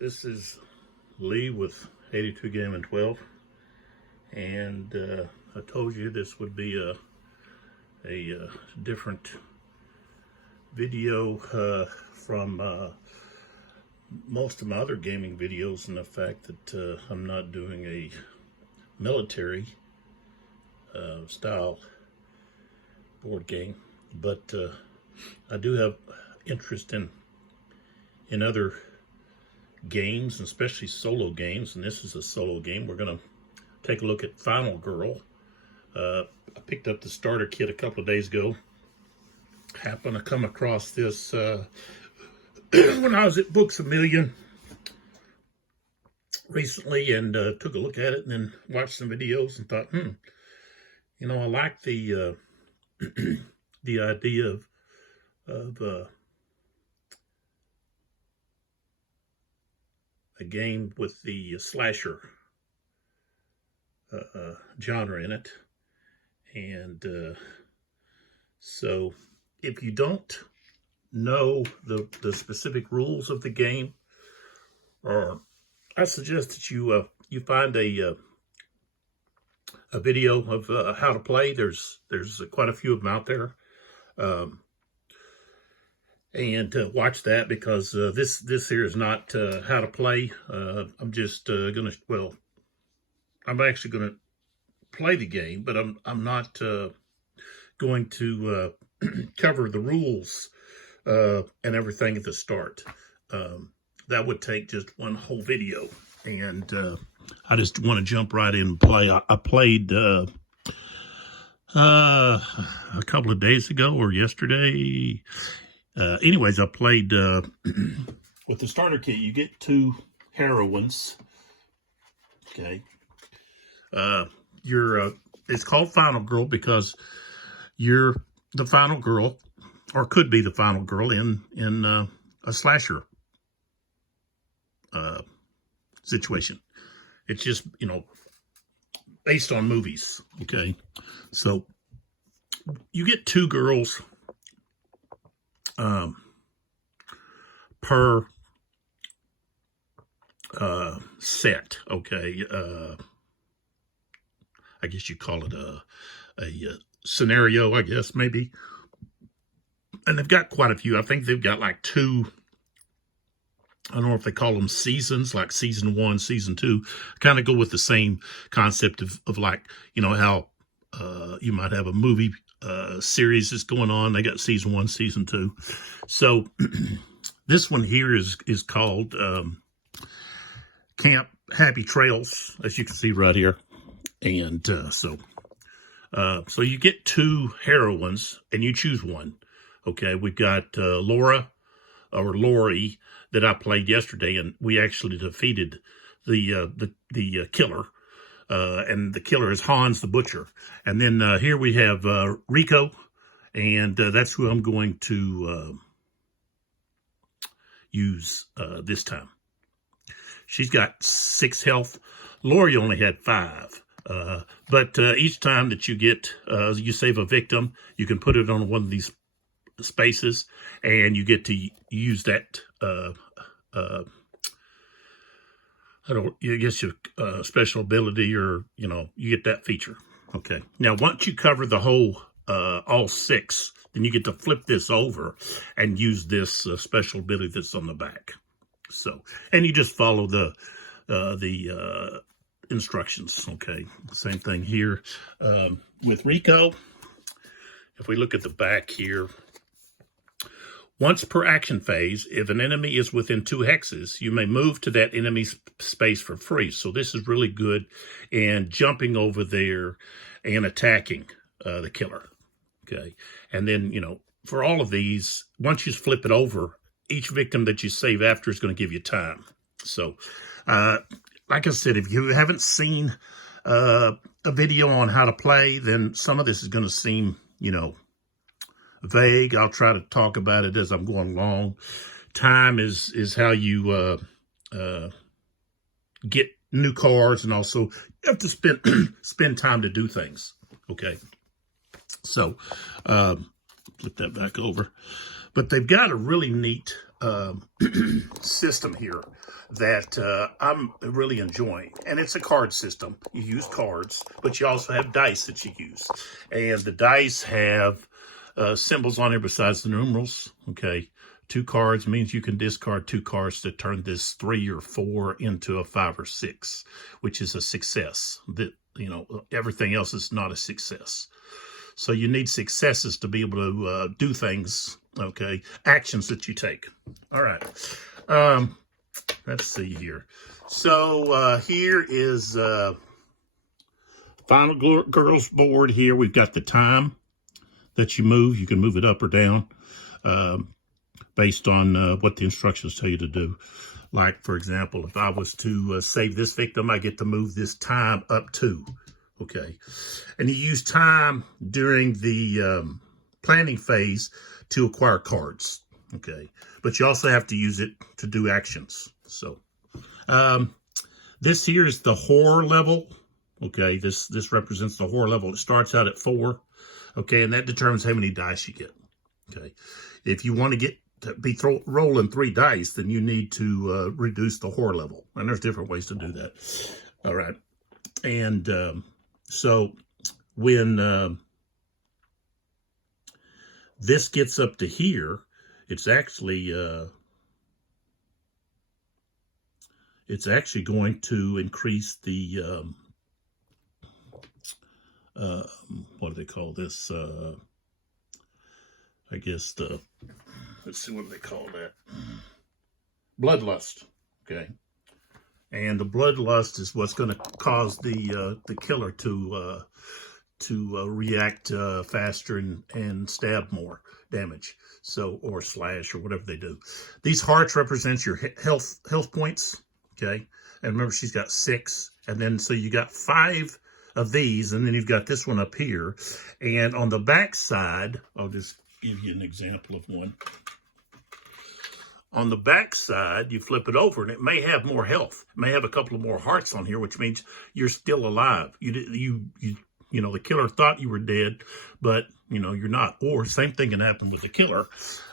This is Lee with 82 Game and 12, and I told you this would be a different video from most of my other gaming videos, and the fact that I'm not doing a military style board game, but I do have interest in other games, and especially solo games, and this is a solo game. We're going to take a look at Final Girl. I picked up the starter kit a couple of days ago. Happened to come across this when I was at Books A Million recently, and took a look at it and then watched some videos and thought, I like the the idea of a game with the slasher genre in it. And so if you don't know the specific rules of the game, or I suggest that you find a video of how to play. There's quite a few of them out there. And watch that, because this here is not how to play. I'm just I'm actually gonna play the game, but I'm not going to cover the rules and everything at the start. That would take just one whole video, and I just want to jump right in and play. I played a couple of days ago or yesterday. Anyways, I played with the starter kit. You get 2 heroines. Okay. It's called Final Girl because you're the final girl, or could be the final girl in a slasher situation. It's just, based on movies. Okay. So you get 2 girls per set. Okay. I guess you call it a scenario, I guess, maybe. And they've got quite a few. I think they've got like 2, I don't know if they call them seasons, like season 1, season 2, kind of go with the same concept of like, how you might have a movie series that's going on. They got season 1, season 2. So this one here is called Camp Happy Trails, as you can see right here. And so you get 2 heroines, and you choose one. Okay, we've got Laura, or Lori, that I played yesterday, and we actually defeated the killer. And the killer is Hans the Butcher. And then here we have Rico, and that's who I'm going to use this time. She's got 6 health. Lori only had 5. But each time that you get, you save a victim, you can put it on one of these spaces, and you get to use that, I guess your special ability, or, you get that feature. Okay. Now, once you cover the whole, all 6, then you get to flip this over and use this special ability that's on the back. So, and you just follow the instructions. Okay. Same thing here with Rico. If we look at the back here, once per action phase, if an enemy is within 2 hexes, you may move to that enemy's space for free. So this is really good in jumping over there and attacking the killer. Okay. And then, for all of these, once you flip it over, each victim that you save after is going to give you time. So, like I said, if you haven't seen a video on how to play, then some of this is going to seem, vague. I'll try to talk about it as I'm going along. Time is how you get new cards, and also you have to spend time to do things. Okay. So flip that back over. But they've got a really neat system here that I'm really enjoying. And it's a card system. You use cards, but you also have dice that you use. And the dice have symbols on there besides the numerals, okay? 2 cards means you can discard 2 cards to turn this 3 or 4 into a 5 or 6, which is a success. That, you know, everything else is not a success. So you need successes to be able to do things, okay? Actions that you take. All right. Let's see here. So here is Final Girls board here. We've got the time that you move. You can move it up or down based on what the instructions tell you to do. Like, for example, if I was to save this victim, I get to move this time up 2. Okay, and you use time during the planning phase to acquire cards. Okay, but you also have to use it to do actions. So this here is the horror level. Okay, this represents the horror level. It starts out at 4. Okay, and that determines how many dice you get. Okay, if you want to be rolling 3 dice, then you need to reduce the horror level, and there's different ways to do that. All right, and so when this gets up to here, it's actually going to increase the what do they call this? I guess let's see, what do they call that? Bloodlust. Okay. And the bloodlust is what's going to cause the killer to react faster and stab more damage, so, or slash or whatever they do. These hearts represent your health points. Okay, and remember she's got 6, and then so you got 5 of these, and then you've got this one up here, and on the back side, I'll just give you an example of one. On the back side, you flip it over, and it may have more health. It may have a couple of more hearts on here, which means you're still alive. You know, the killer thought you were dead, but, you know, you're not. Or same thing can happen with the killer,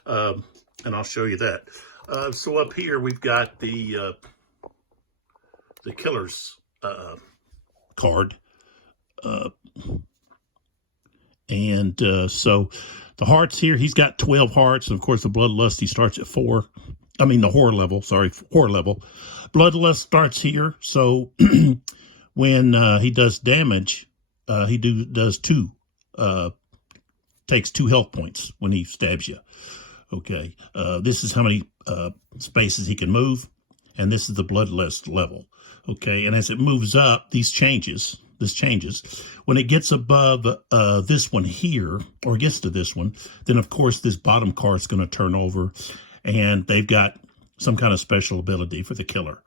and I'll show you that. So up here, we've got the killer's card. So the hearts here, he's got 12 hearts. And of course, the bloodlust, he starts at 4. I mean, the horror level, sorry, horror level. Bloodlust starts here. So when he does damage, he does 2, takes 2 health points when he stabs you. Okay. This is how many spaces he can move. And this is the bloodlust level. Okay. And as it moves up, this changes. When it gets above this one here, or gets to this one, then of course this bottom card is going to turn over, and they've got some kind of special ability for the killer.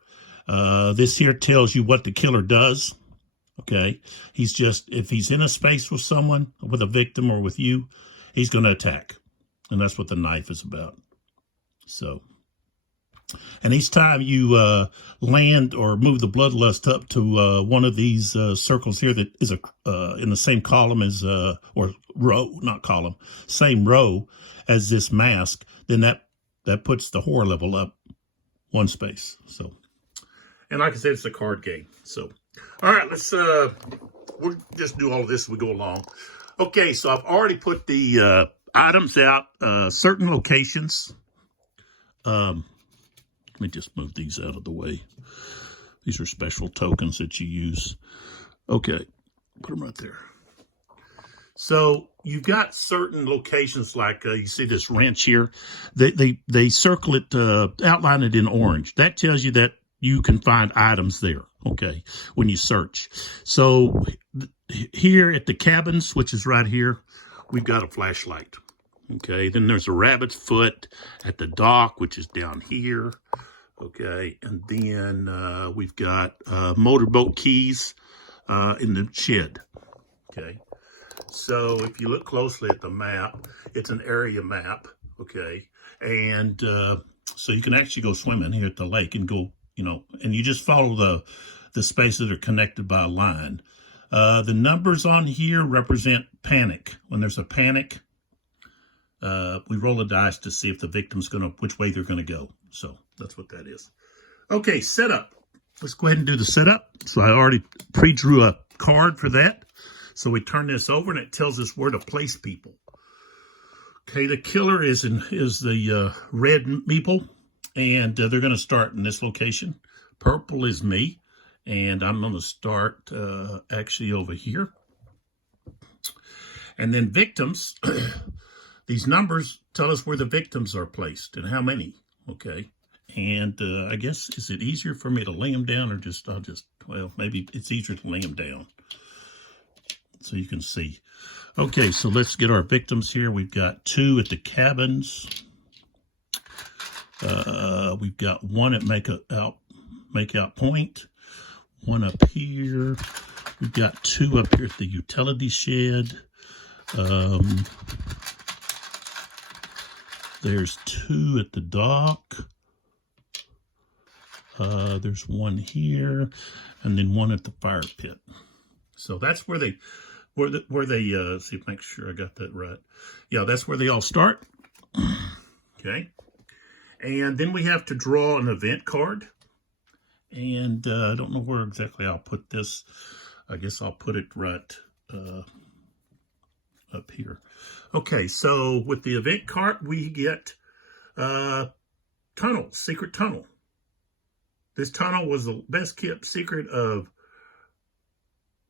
This here tells you what the killer does. Okay, if he's in a space with someone, with a victim or with you, he's going to attack, and that's what the knife is about. So. And each time you land or move the bloodlust up to one of these circles here that is in the same column as, or row, not column, same row as this mask, then that puts the horror level up 1 space. So, and like I said, it's a card game. So, all right, we'll just do all of this as we go along. Okay, so I've already put the items out, certain locations. Let me just move these out of the way. These are special tokens that you use. Okay, put them right there. So you've got certain locations, like you see this wrench here. They circle it, outline it in orange. That tells you that you can find items there, okay, when you search. So here at the cabins, which is right here, we've got a flashlight. Okay, then there's a rabbit's foot at the dock, which is down here. Okay, and then we've got motorboat keys in the shed. Okay, so if you look closely at the map, it's an area map. Okay, and so you can actually go swimming here at the lake and go, you know, and you just follow the spaces that are connected by a line. The numbers on here represent panic. When there's a panic, we roll a dice to see if the victim's which way they're gonna go. So that's what that is. Okay, setup. Let's go ahead and do the setup. So I already pre-drew a card for that. So we turn this over and it tells us where to place people. Okay, the killer is the red meeple, and they're going to start in this location. Purple is me, and I'm going to start actually over here. And then victims, these numbers tell us where the victims are placed and how many. Okay, and I guess, is it easier for me to lay them down, or well, maybe it's easier to lay them down so you can see. Okay, so let's get our victims here. We've got 2 at the cabins. We've got 1 at makeout point, 1 up here. We've got 2 up here at the utility shed. There's 2 at the dock. There's 1 here, and then 1 at the fire pit. So that's where they see, make sure I got that right. Yeah, that's where they all start. Okay. And then we have to draw an event card. And I don't know where exactly I'll put this. I guess I'll put it right up here. Okay, so with the event card, we get tunnel, secret tunnel. This tunnel was the best kept secret of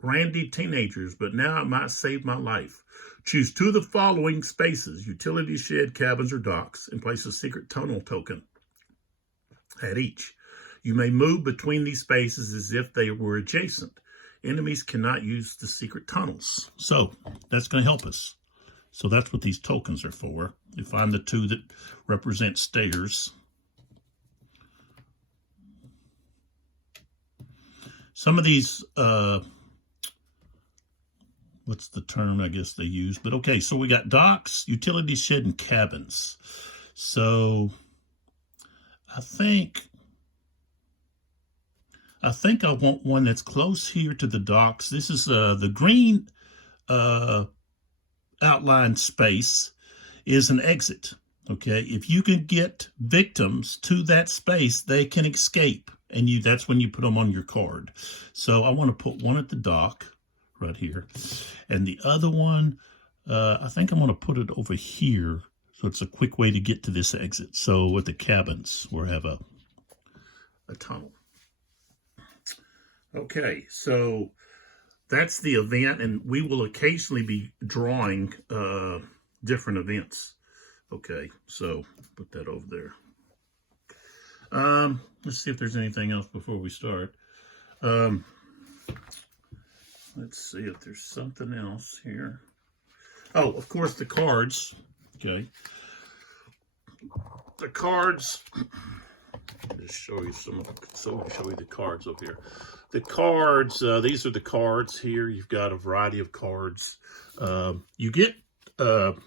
randy teenagers, but now it might save my life. Choose 2 of the following spaces: utility shed, cabins, or docks, and place a secret tunnel token at each. You may move between these spaces as if they were adjacent. Enemies cannot use the secret tunnels. So that's going to help us. So that's what these tokens are for. You find the 2 that represent stairs. Some of these what's the term I guess they use? But okay, so we got docks, utility shed, and cabins. So I think I want one that's close here to the docks. This is the green outlined space is an exit. Okay, if you can get victims to that space, they can escape, and that's when you put them on your card. So I want to put 1 at the dock right here, and the other one, I think I'm going to put it over here, so it's a quick way to get to this exit. So with the cabins, we'll have a tunnel. Okay, so that's the event, and we will occasionally be drawing different events. Okay, so put that over there. Let's see if there's anything else before we start. Let's see if there's something else here. Oh, of course, the cards. Okay. The cards. I'll just show you show you the cards over here. The cards, these are the cards here. You've got a variety of cards. You get, 3, 4, 5.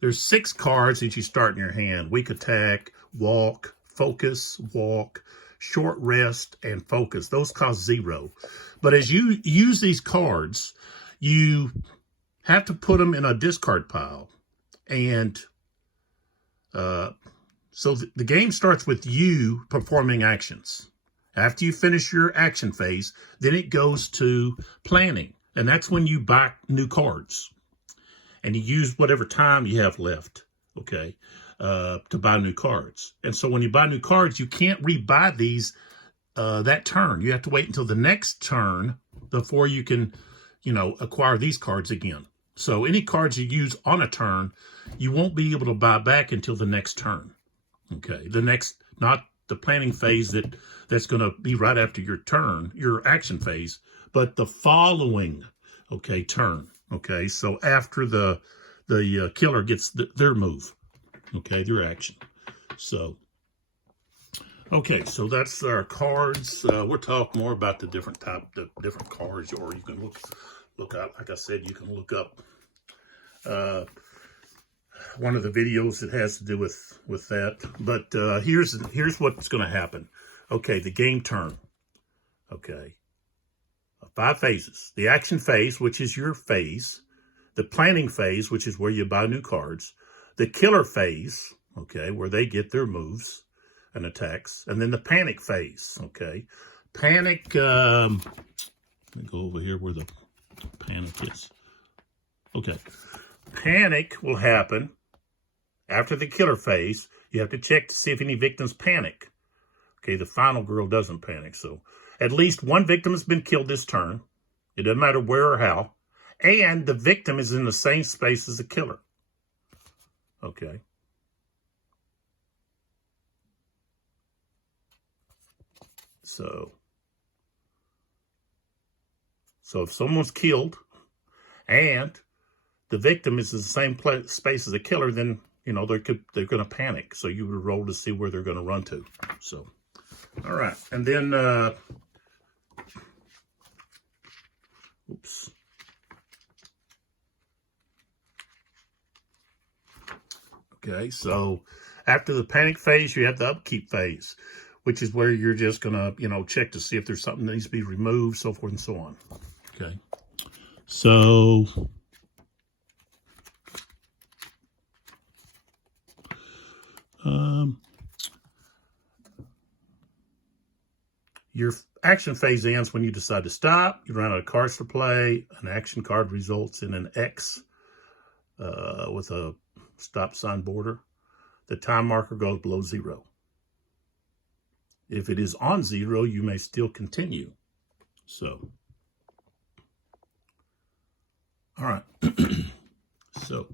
There's 6 cards that you start in your hand. Weak attack, walk, focus, walk, short rest, and focus. Those cost 0. But as you use these cards, you have to put them in a discard pile. And so the game starts with you performing actions. After you finish your action phase, then it goes to planning. And that's when you buy new cards. And you use whatever time you have left, okay, to buy new cards. And so when you buy new cards, you can't rebuy these that turn. You have to wait until the next turn before you can, acquire these cards again. So any cards you use on a turn, you won't be able to buy back until the next turn. Okay, the next, not the planning phase that's going to be right after your turn, your action phase, but the following, okay, turn. Okay, so after the killer gets their move, okay, their action. So, okay, so that's our cards. We'll talk more about the different cards, or you can look up. Like I said, you can look up one of the videos that has to do with that. But here's what's going to happen. Okay, the game turn. Okay. 5 phases. The action phase, which is your phase. the planning phase, which is where you buy new cards, the killer phase, okay, where they get their moves and attacks, and then the panic phase, okay. Panic, let me go over here where the panic is. Okay, panic will happen after the killer phase. You have to check to see if any victims panic. Okay, the final girl doesn't panic, so at least one victim has been killed this turn. It doesn't matter where or how. And the victim is in the same space as the killer. Okay. So if someone's killed and the victim is in the same space as the killer, then, you know, they're going to panic. So you would roll to see where they're going to run to. So, all right. And then, oops. Okay, so after the panic phase, you have the upkeep phase, which is where you're just going to, you know, check to see if there's something that needs to be removed, so forth and so on. Okay, so your action phase ends when you decide to stop. You run out of cards to play. An action card results in an X with a stop sign border. The time marker goes below 0. If it is on 0, you may still continue. So, all right. So,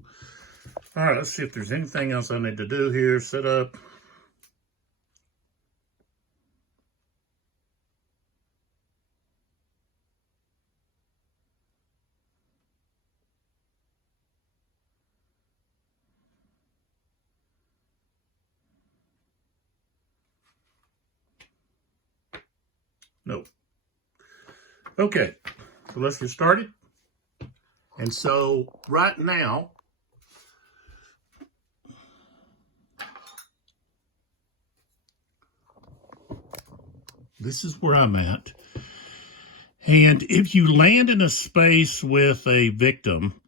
all right, let's see if there's anything else I need to do here. Set up. No. Okay, so let's get started. And so right now, this is where I'm at. And if you land in a space with a victim,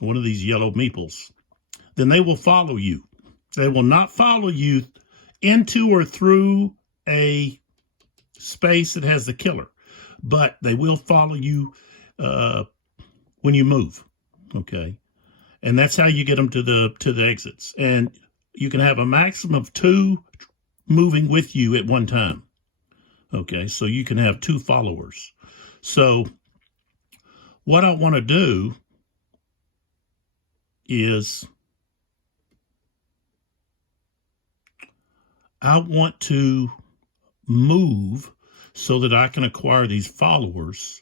one of these yellow meeples, then they will follow you. They will not follow you into or through a space that has the killer, but they will follow you when you move. Okay, and that's how you get them to the exits. And you can have a maximum of 2 moving with you at one time. Okay, so you can have 2 followers. So what I want to do is I want to move so that I can acquire these followers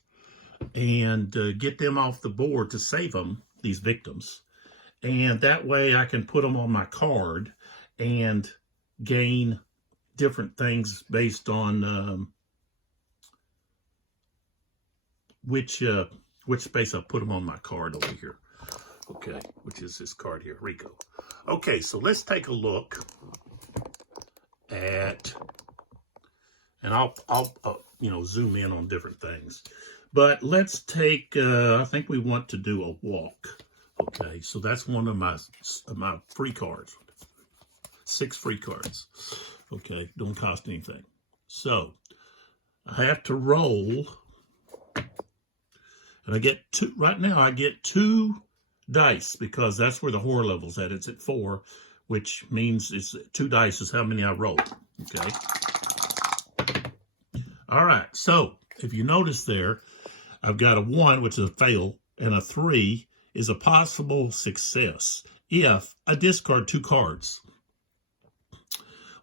and get them off the board to save them, these victims. And that way I can put them on my card and gain different things based on which space I put them on my card over here. Okay, which is this card here, Rico. Okay, so let's take a look at, and I'll you know, zoom in on different things. But let's take, I think we want to do a walk. Okay, so that's one of my free cards. 6 free cards. Okay, don't cost anything. So I have to roll, and I get 2. Right now I get 2 dice because that's where the horror level's at. It's at 4, which means it's 2 dice is how many I roll. Okay. All right. So if you notice there, I've got a 1, which is a fail, and a 3 is a possible success if I discard 2 cards.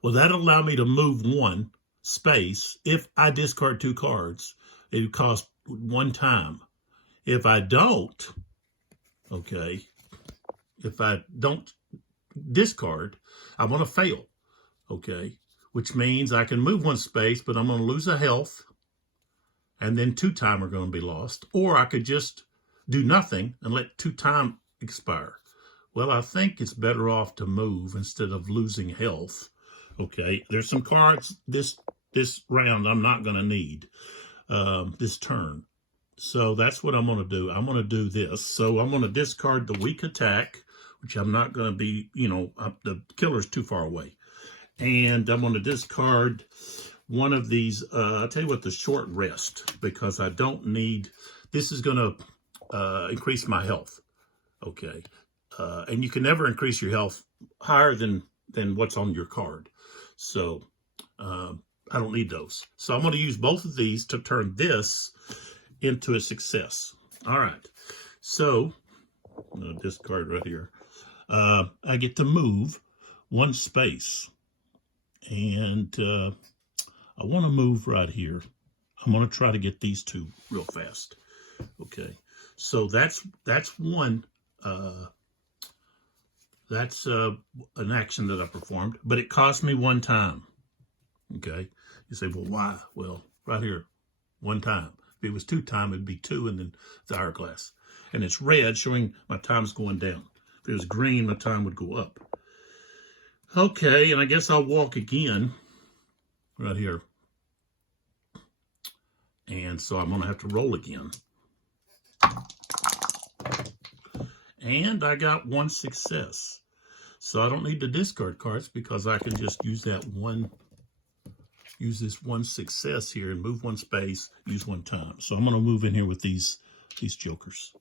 Well, that'll allow me to move 1 space. If I discard 2 cards, it would cost 1 time. If I don't, okay, if I don't discard, I'm going to fail, okay, which means I can move 1 space, but I'm going to lose a health, and then 2 time are going to be lost. Or I could just do nothing and let 2 time expire. Well, I think it's better off to move instead of losing health. Okay, there's some cards this round I'm not going to need this turn. So that's what I'm going to do. I'm going to do this. So I'm going to discard the weak attack, which I'm not going to be, the killer's too far away. And I'm going to discard one of these, I'll tell you what, the short rest, because I don't need, this is going to increase my health. Okay. And you can never increase your health higher than what's on your card. So I don't need those. So I'm going to use both of these to turn this into a success. All right. So I'm going to discard right here. I get to move one space. And I want to move right here. I'm going to try to get these two real fast. Okay. So that's one. That's an action that I performed, but it cost me one time. Okay. You say, well, why? Well, right here, one time. If it was two times, it'd be two and then the hourglass. And it's red, showing my time's going down. If it was green, my time would go up. Okay, and I guess I'll walk again right here. And so I'm going to have to roll again. And I got one success. So I don't need to discard cards because I can just use that one, use this one success here and move one space, use one time. So I'm going to move in here with these jokers.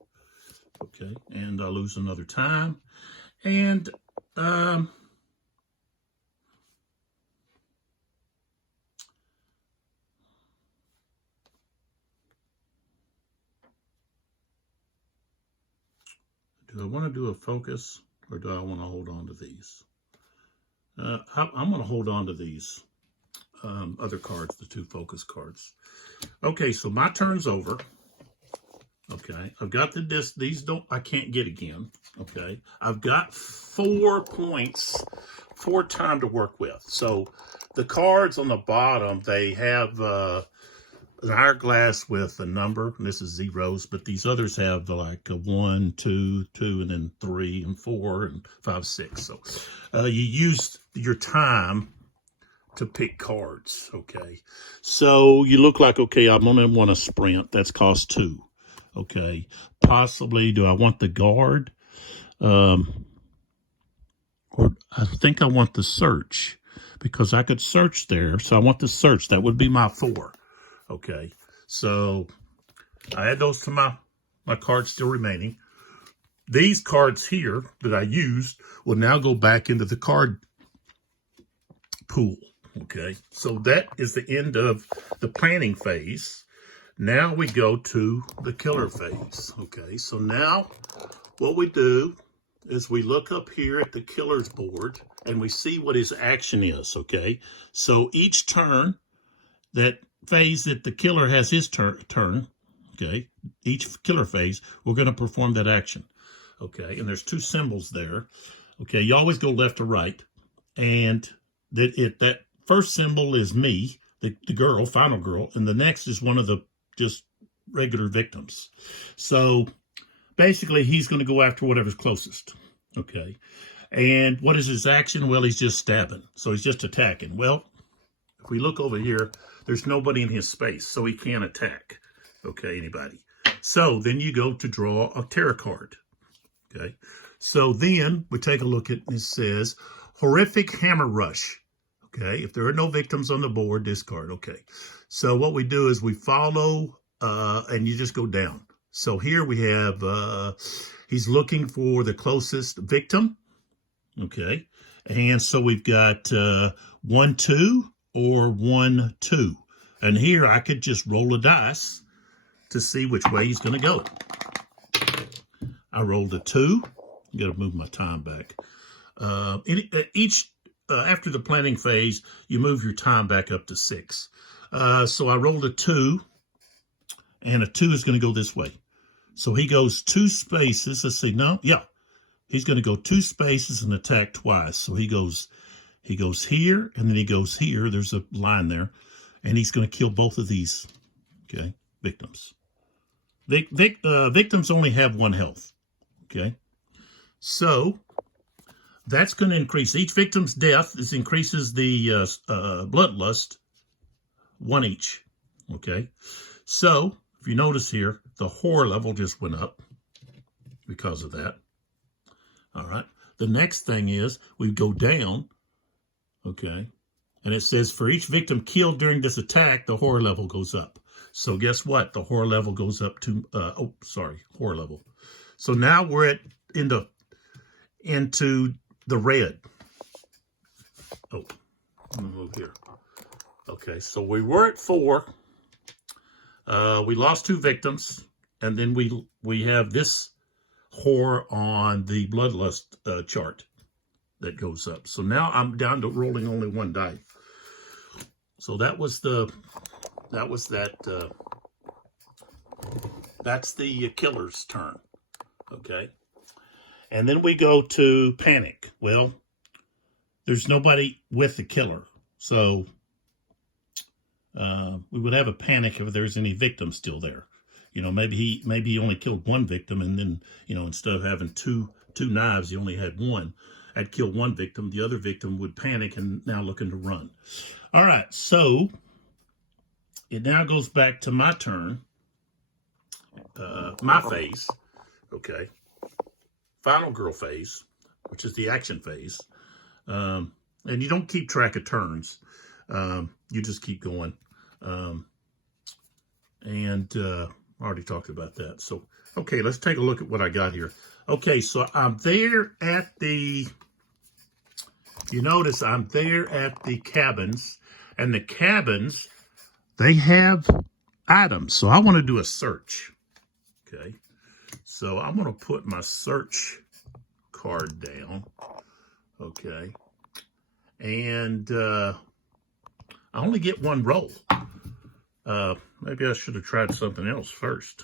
Okay, and I lose another time. And do I want to do a focus or do I want to hold on to these? I'm going to hold on to these other cards, the two focus cards. Okay, so my turn's over. Okay, I've got these I can't get again. Okay, I've got 4 points, 4 time to work with. So the cards on the bottom, they have an hourglass with a number, and this is zeros, but these others have like a 1, 2, 2, and then 3 and 4 and 5, 6. So you use your time to pick cards. Okay, so you look like, okay, I'm gonna want a sprint. That's cost 2. Okay, possibly do I want the guard? Or I think I want the search because I could search there. So I want the search. That would be my 4. Okay, so I add those to my cards still remaining. These cards here that I used will now go back into the card pool. Okay, so that is the end of the planning phase. Now we go to the killer phase. Okay, so now what we do is we look up here at the killer's board and we see what his action is. Okay, so each turn, that phase that the killer has his turn, okay, each killer phase, we're going to perform that action. Okay, and there's 2 symbols there. Okay, you always go left to right, and that first symbol is me, the girl, final girl, and the next is one of the just regular victims. So basically, he's going to go after whatever's closest. Okay, and what is his action? Well, he's just stabbing, so he's just attacking. Well, if we look over here, there's nobody in his space, so he can't attack, okay, anybody. So then you go to draw a tarot card, okay? So then we take a look at, it says, horrific hammer rush, okay? If there are no victims on the board, discard, okay. So what we do is we follow, and you just go down. So here we have, he's looking for the closest victim, okay? And so we've got 1, 2, or 1, 2. And here I could just roll a dice to see which way he's going to go. I rolled a 2. I'm going to move my time back. After the planning phase, you move your time back up to 6. So I rolled a 2, and a 2 is going to go this way. So he goes 2 spaces. Let's see, no, yeah. He's going to go 2 spaces and attack twice. So he goes here, and then he goes here. There's a line there. And he's going to kill both of these, okay, victims. Victims only have 1 health, okay? So that's going to increase. Each victim's death increases the bloodlust 1 each, okay? So if you notice here, the horror level just went up because of that. All right. The next thing is we go down, okay, and it says for each victim killed during this attack, the horror level goes up. So guess what? The horror level goes up to, horror level. So now we're into the red. Oh, let me move here. Okay, so we were at 4. We lost 2 victims, and then we have this horror on the bloodlust chart that goes up. So now I'm down to rolling only 1 die. So that's the killer's turn. Okay. And then we go to panic. Well, there's nobody with the killer. So we would have a panic if there's any victims still there. You know, maybe he only killed 1 victim, and then, you know, instead of having two knives, he only had 1. I'd kill 1 victim. The other victim would panic and now looking to run. All right, so it now goes back to my turn, my phase, okay. Final girl phase, which is the action phase. And you don't keep track of turns. You just keep going. I already talked about that. So, okay, let's take a look at what I got here. Okay, so I'm there at the, you notice I'm there at the cabins, and the cabins, they have items. So I want to do a search. Okay, so I'm going to put my search card down. Okay, and I only get 1 roll. Maybe I should have tried something else first.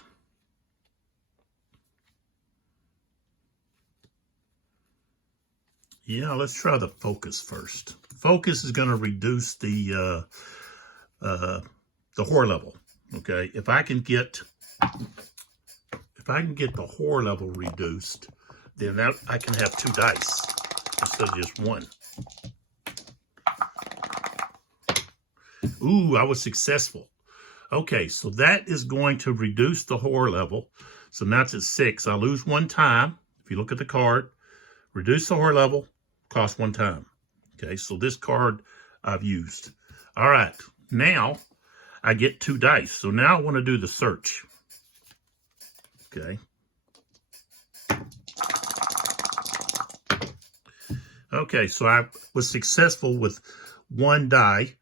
Yeah, let's try the focus first. Focus is going to reduce the horror level. Okay, if I can get the horror level reduced, then I can have 2 dice instead of just 1. Ooh, I was successful. Okay, so that is going to reduce the horror level. So now it's at 6. I lose 1 time. If you look at the card, reduce the horror level, cost 1 time. Okay, so this card I've used. All right, now I get 2 dice. So now I want to do the search. Okay. Okay, so I was successful with 1 die.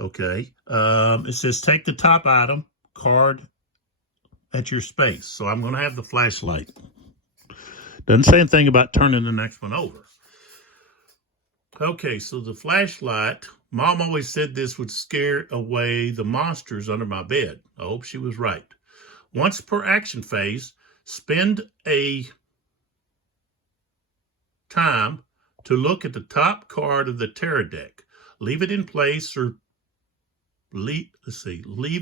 Okay, it says take the top item, card at your space. So I'm going to have the flashlight. Doesn't say anything about turning the next one over. Okay, so the flashlight, Mom always said this would scare away the monsters under my bed. I hope she was right. Once per action phase, spend a time to look at the top card of the tarot deck. Leave it in place or leave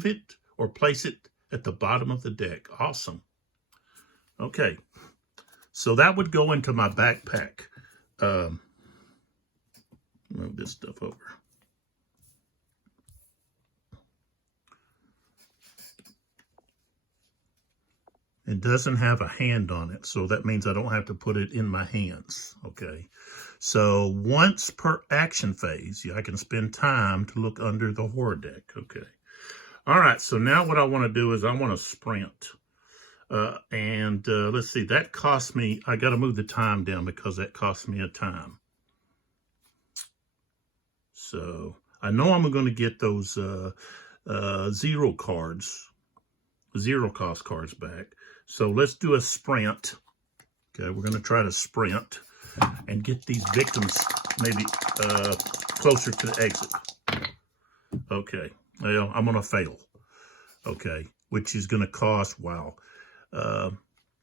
it or place it at the bottom of the deck. Awesome. Okay, so that would go into my backpack. Move this stuff over. It doesn't have a hand on it, so that means I don't have to put it in my hands. Okay, so once per action phase, I can spend time to look under the horror deck. Okay, all right, so now what I want to do is I want to sprint. Let's see, that cost me, I got to move the time down because that cost me a time. So I know I'm going to get those zero cost cards back. So let's do a sprint. Okay, we're going to try to sprint and get these victims maybe closer to the exit. Okay, well, I'm going to fail. Okay, which is going to cost, wow. I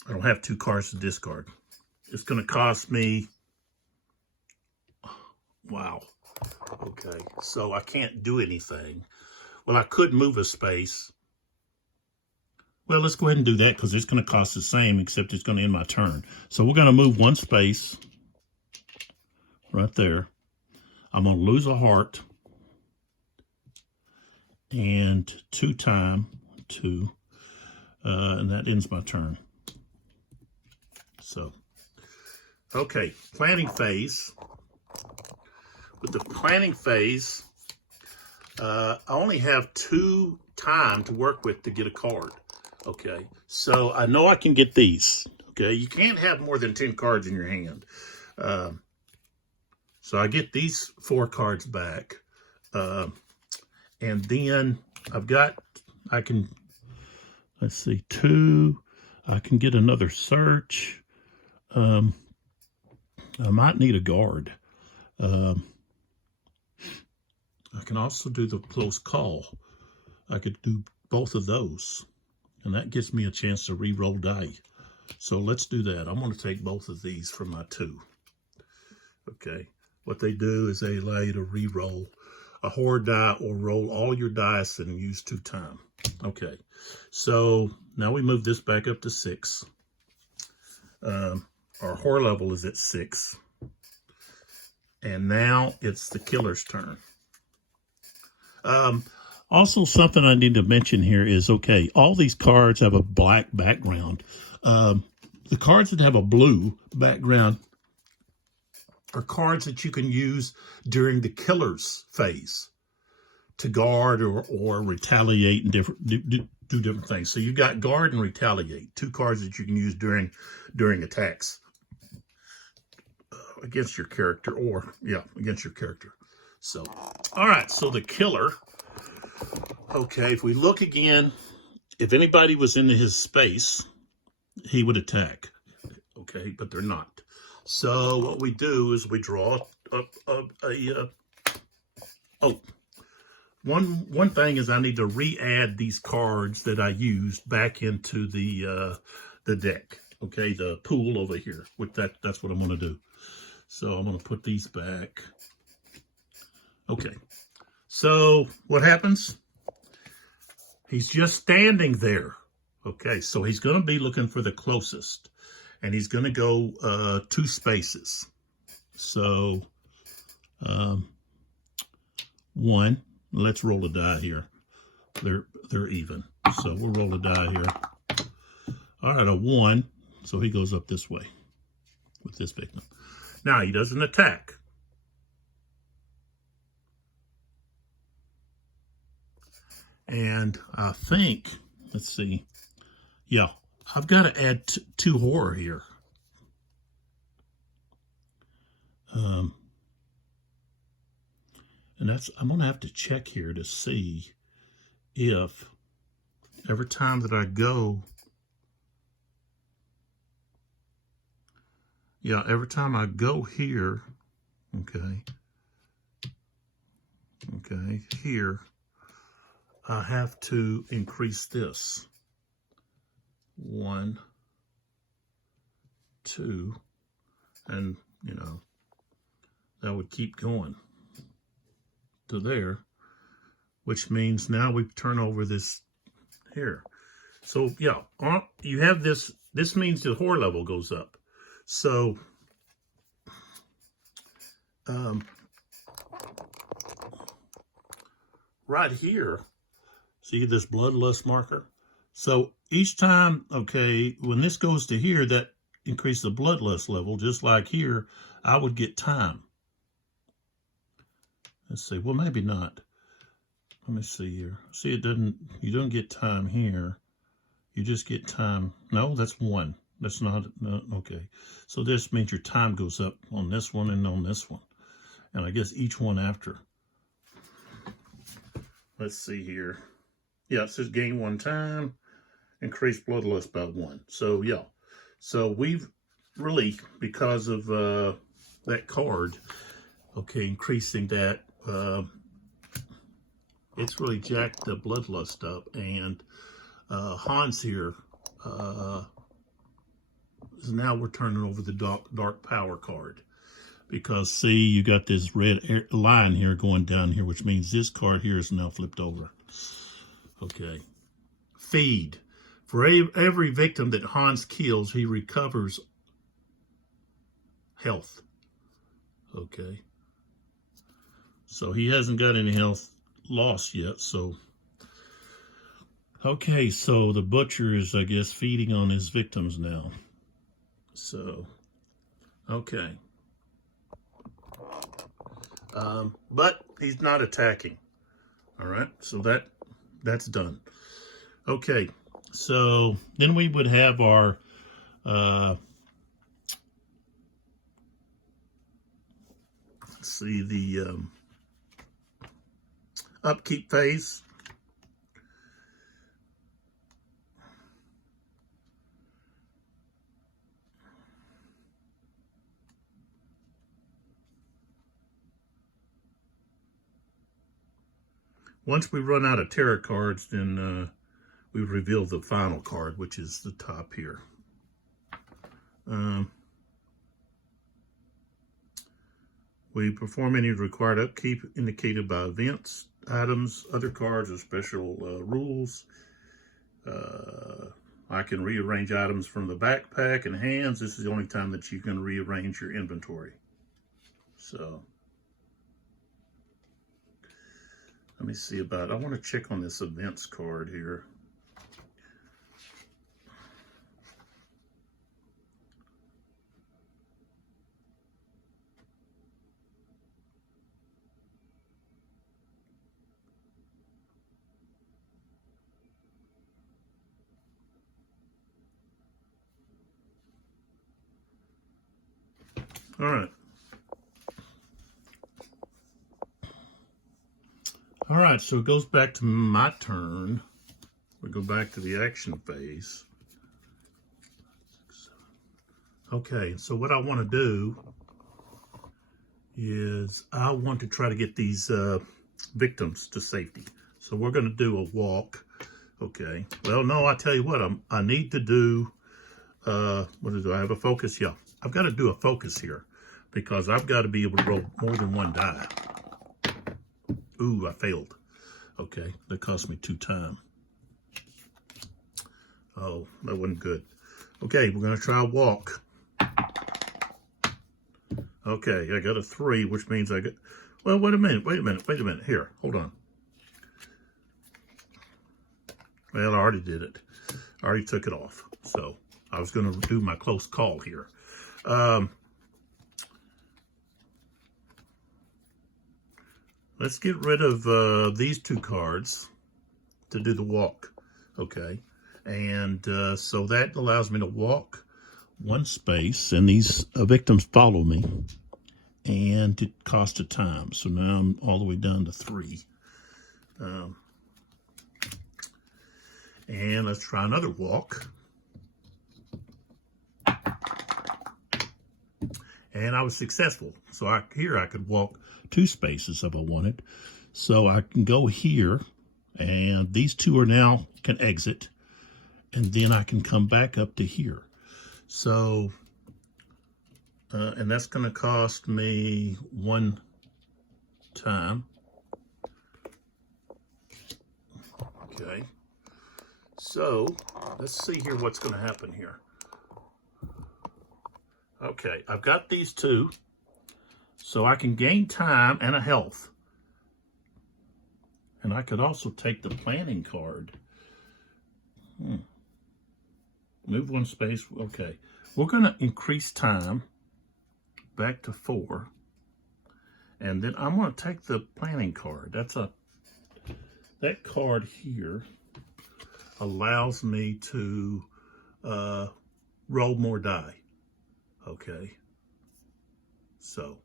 don't have 2 cards to discard. It's going to cost me, wow. Okay, so I can't do anything. Well, I could move a space. Well, let's go ahead and do that because it's going to cost the same, except it's going to end my turn. So we're going to move 1 space right there. I'm going to lose a heart. And 2 time, 2. And that ends my turn. So, okay, planning phase. With the planning phase, I only have 2 time to work with to get a card. Okay, so I know I can get these. Okay, you can't have more than 10 cards in your hand. So I get these 4 cards back. And then I can, let's see, 2. I can get another search. I might need a guard. I can also do the close call. I could do both of those. And that gives me a chance to re-roll die. So let's do that. I'm going to take both of these from my 2. Okay. What they do is they allow you to re-roll a horror die or roll all your dice and use 2 time. Okay. So now we move this back up to 6. Our horror level is at 6. And now it's the killer's turn. Also, something I need to mention here is, okay, all these cards have a black background. The cards that have a blue background are cards that you can use during the killer's phase to guard or retaliate and do different things. So you've got guard and retaliate, 2 cards that you can use during attacks against your character, or against your character. So, all right, so the killer. Okay, if we look again, if anybody was in his space, he would attack. Okay, but they're not. So what we do is we draw one thing is I need to re-add these cards that I used back into the deck. Okay, the pool over here. That's what I'm going to do. So I'm going to put these back. Okay. So what happens? He's just standing there. Okay, so he's going to be looking for the closest. And he's going to go 2 spaces. So 1. Let's roll a die here. They're even. So we'll roll a die here. All right, a 1. So he goes up this way with this victim. Now he doesn't attack. And I think, let's see. Yeah, I've got to add 2 horror here. And I'm going to have to check here to see if every time that I go, every time I go here, here, I have to increase this. 1, 2, and, that would keep going to there, which means now we turn over this here. So, you have this. This means the horror level goes up. So, right here, see this bloodlust marker? So each time, when this goes to here, that increases the bloodlust level, just like here, I would get time. Let's see, well, maybe not. Let me see here. See, you don't get time here. You just get time. No, that's 1. That's not, no, okay. So this means your time goes up on this one and on this one. And I guess each one after. Let's see here. Yeah, it says gain 1 time, increase bloodlust by 1. So, So we've really, because of that card, increasing that, it's really jacked the bloodlust up. And Hans here, now we're turning over the dark power card. Because, see, you got this red line here going down here, which means this card here is now flipped over. Okay. Feed. For every victim that Hans kills, he recovers health. Okay. So he hasn't got any health loss yet, so Okay, so the butcher is, I guess, feeding on his victims now. So, okay. But he's not attacking. All right, so that's done. Okay, so then we would have our let's see, the upkeep phase. Once we run out of tarot cards, then we reveal the final card, which is the top here. We perform any required upkeep indicated by events, items, other cards, or special rules. I can rearrange items from the backpack and hands. This is the only time that you can rearrange your inventory. So, let me see about, I want to check on this events card here. All right. All right, so it goes back to my turn. We go back to the action phase. Okay, so what I want to do is I want to try to get these victims to safety. So we're going to do a walk. Okay. Well, no, I tell you what, I need to do, what do I have a focus? Yeah, I've got to do a focus here because I've got to be able to roll more than one die. Ooh, I failed. Okay, that cost me 2 time. Oh, that wasn't good. Okay, we're going to try a walk. Okay, I got a 3, which means I get, well, wait a minute. Here, hold on. Well, I already did it. I already took it off. So I was going to do my close call here. Let's get rid of these 2 cards to do the walk. Okay. And so that allows me to walk 1 space, and these victims follow me. And it cost a time. So now I'm all the way down to 3. And let's try another walk. And I was successful. So here I could walk 2 spaces if I wanted. So I can go here, and these 2 are now can exit. And then I can come back up to here. So, and that's going to cost me 1 time. Okay. So, let's see here what's going to happen here. Okay, I've got these 2. So I can gain time and a health. And I could also take the planning card. Move 1 space. Okay. We're going to increase time back to 4. And then I'm going to take the planning card. That card here allows me to roll more die. Okay. So,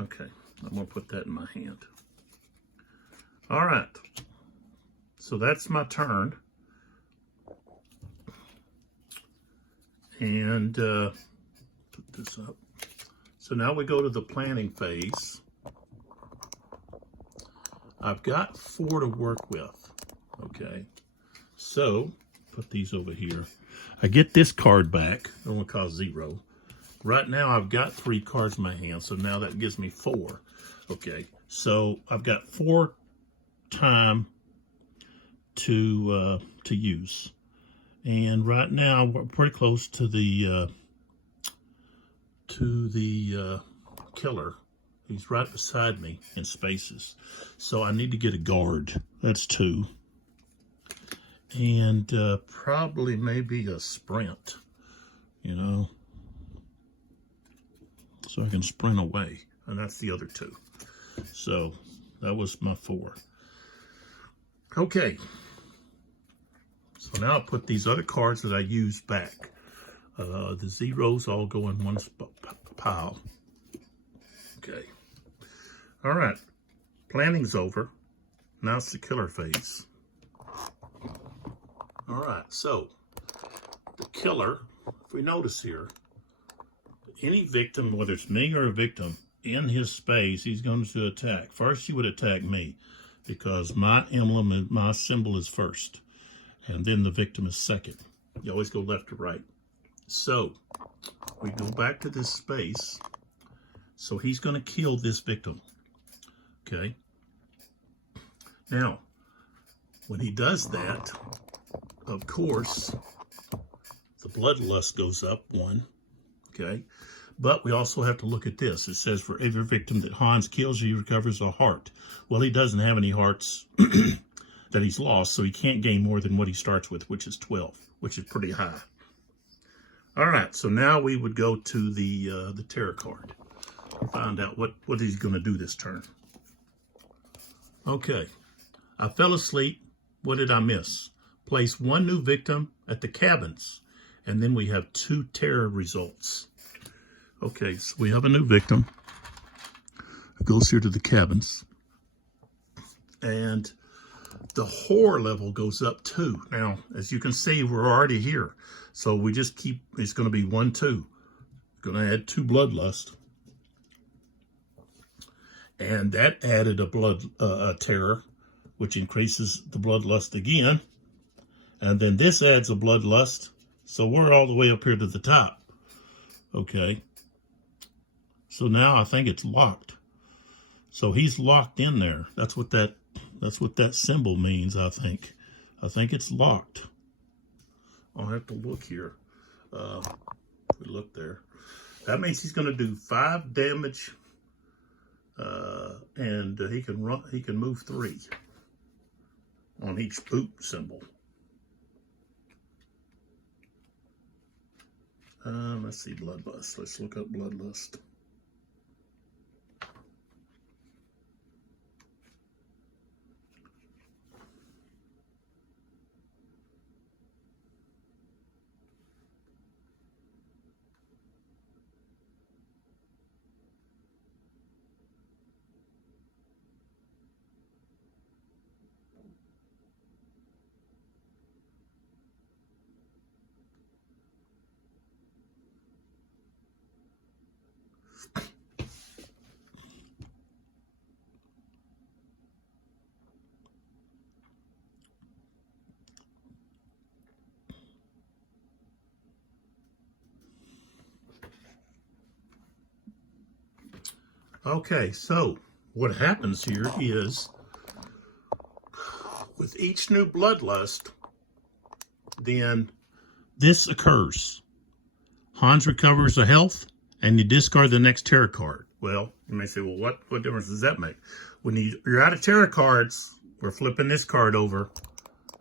okay. I'm going to put that in my hand. All right. So that's my turn. And put this up. So now we go to the planning phase. I've got 4 to work with. Okay. So, put these over here. I get this card back. It only costs 0. Right now I've got 3 cards in my hand, so now that gives me 4. Okay. So I've got 4 time to use. And right now we're pretty close to the killer. He's right beside me in spaces. So I need to get a guard. That's 2. and probably maybe a sprint, you know, so I can sprint away. And that's the other 2. So that was my 4. Okay. So now I'll put these other cards that I used back. The zeros all go in one pile. Okay. All right. Planning's over. Now it's the killer phase. All right. So the killer, if we notice here, any victim, whether it's me or a victim, in his space, he's going to attack. First, he would attack me because my emblem and my symbol is first, and then the victim is second. You always go left to right. So we go back to this space. So he's going to kill this victim. Okay. Now, when he does that, of course, the bloodlust goes up 1. Okay. But we also have to look at this. It says for every victim that Hans kills, he recovers a heart. Well, he doesn't have any hearts that he's lost, so he can't gain more than what he starts with, which is 12, which is pretty high. All right, so now we would go to the tarot card. Find out what he's going to do this turn. Okay, I fell asleep. What did I miss? Place 1 new victim at the cabins, and then we have 2 terror results. Okay, so we have a new victim. It goes here to the cabins. And the horror level goes up 2. Now, as you can see, we're already here. So we just keep, it's going to be 1, 2. Going to add 2 bloodlust. And that added a terror, which increases the bloodlust again. And then this adds a bloodlust. So we're all the way up here to the top. Okay. So now I think it's locked. So he's locked in there. That's what that symbol means, I think. I think it's locked. I'll have to look here. We look there. That means he's going to do 5 damage, and he can move 3 on each boot symbol. Let's see bloodlust. Let's look up bloodlust. Okay, so what happens here is with each new bloodlust, then this occurs. Hans recovers a health, and you discard the next tarot card. Well, you may say, well, what difference does that make? When you're out of tarot cards, we're flipping this card over,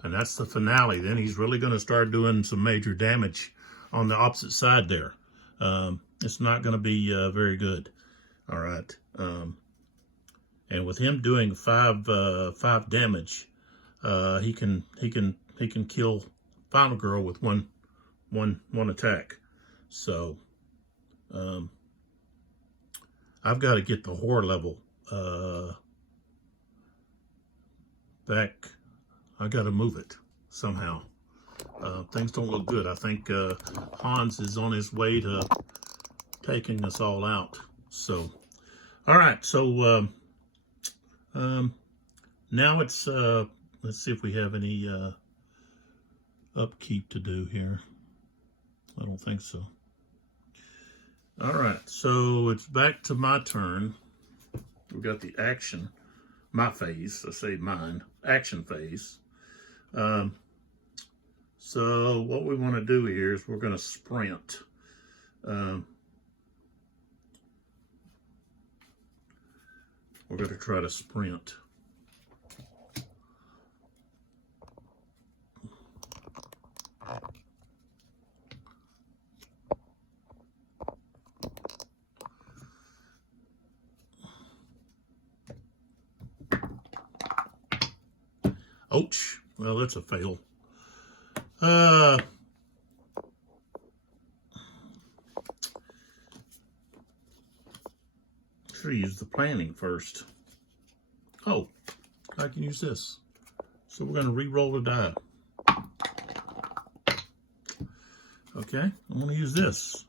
and that's the finale. Then he's really going to start doing some major damage on the opposite side there. It's not going to be very good. All right. And with him doing 5 damage, he can kill Final Girl with one attack. So I've got to get the horror level back. I got to move it somehow. Things don't look good. I think Hans is on his way to taking us all out. So, all right. So now it's let's see if we have any upkeep to do here. I don't think so. All right, so it's back to my turn. We've got the action, my phase, I say mine, action phase. So what we want to do here is we're going to sprint. We're going to try to sprint. Ouch. Well, that's a fail. Should have used the planning first. Oh, I can use this. So we're going to re-roll the die. Okay, I'm going to use this.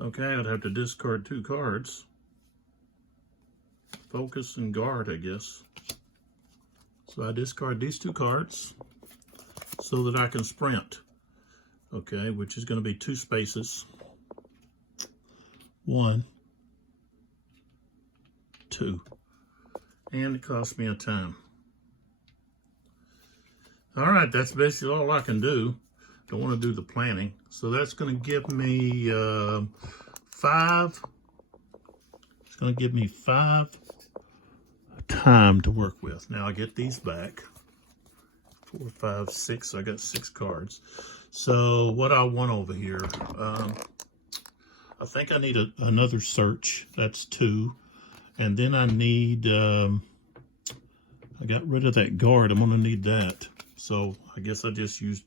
Okay, I'd have to discard 2 cards. Focus and guard, I guess. So I discard these 2 cards so that I can sprint. Okay, which is going to be 2 spaces. 1, 2. And it cost me a time. All right, that's basically all I can do. Don't want to do the planning. So that's going to give me 5. It's going to give me 5 time to work with. Now I get these back. 4, 5, 6. I got 6 cards. So what I want over here, I think I need another search. That's 2. And then I need, I got rid of that guard. I'm going to need that. So I guess I just used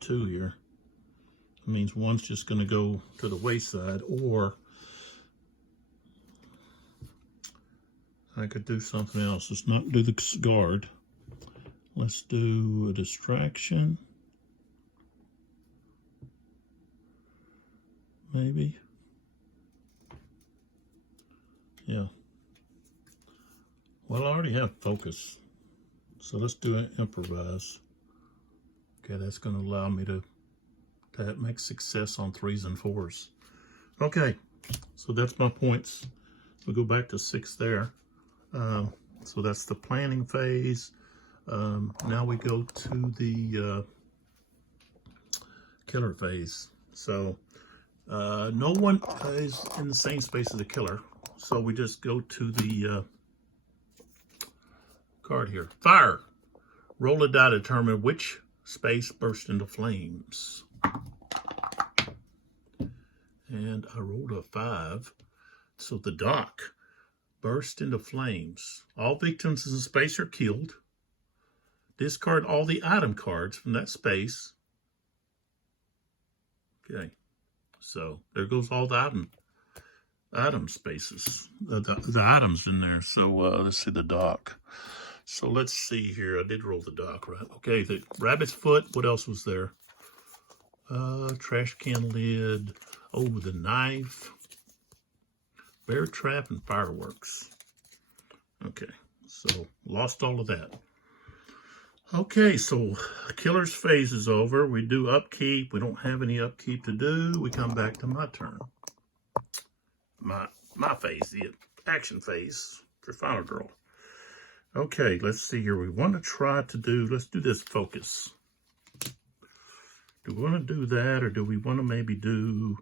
2 here. That means one's just going to go to the wayside, or I could do something else. Let's not do the guard. Let's do a distraction. Maybe. Yeah. Well, I already have focus. So let's do an improvise. Okay, that's going to allow me to make success on 3s and 4s. Okay, so that's my points. We'll go back to 6 there. So that's the planning phase. Now we go to the killer phase. So no one is in the same space as the killer. So we just go to the card here. Fire. Roll a die to determine which space burst into flames. And I rolled a 5. So the dock burst into flames. All victims in the space are killed. Discard all the item cards from that space. Okay. So there goes all the item spaces. The items in there. So let's see the dock. So let's see here. I did roll the dock, right? Okay, the rabbit's foot. What else was there? Trash can lid. Oh, the knife. Bear trap and fireworks. Okay, so lost all of that. Okay, so killer's phase is over. We do upkeep. We don't have any upkeep to do. We come back to my turn. My phase, the action phase for Final Girl. Okay, let's see here. We want to try to do, let's do this focus. Do we want to do that, or do we want to maybe do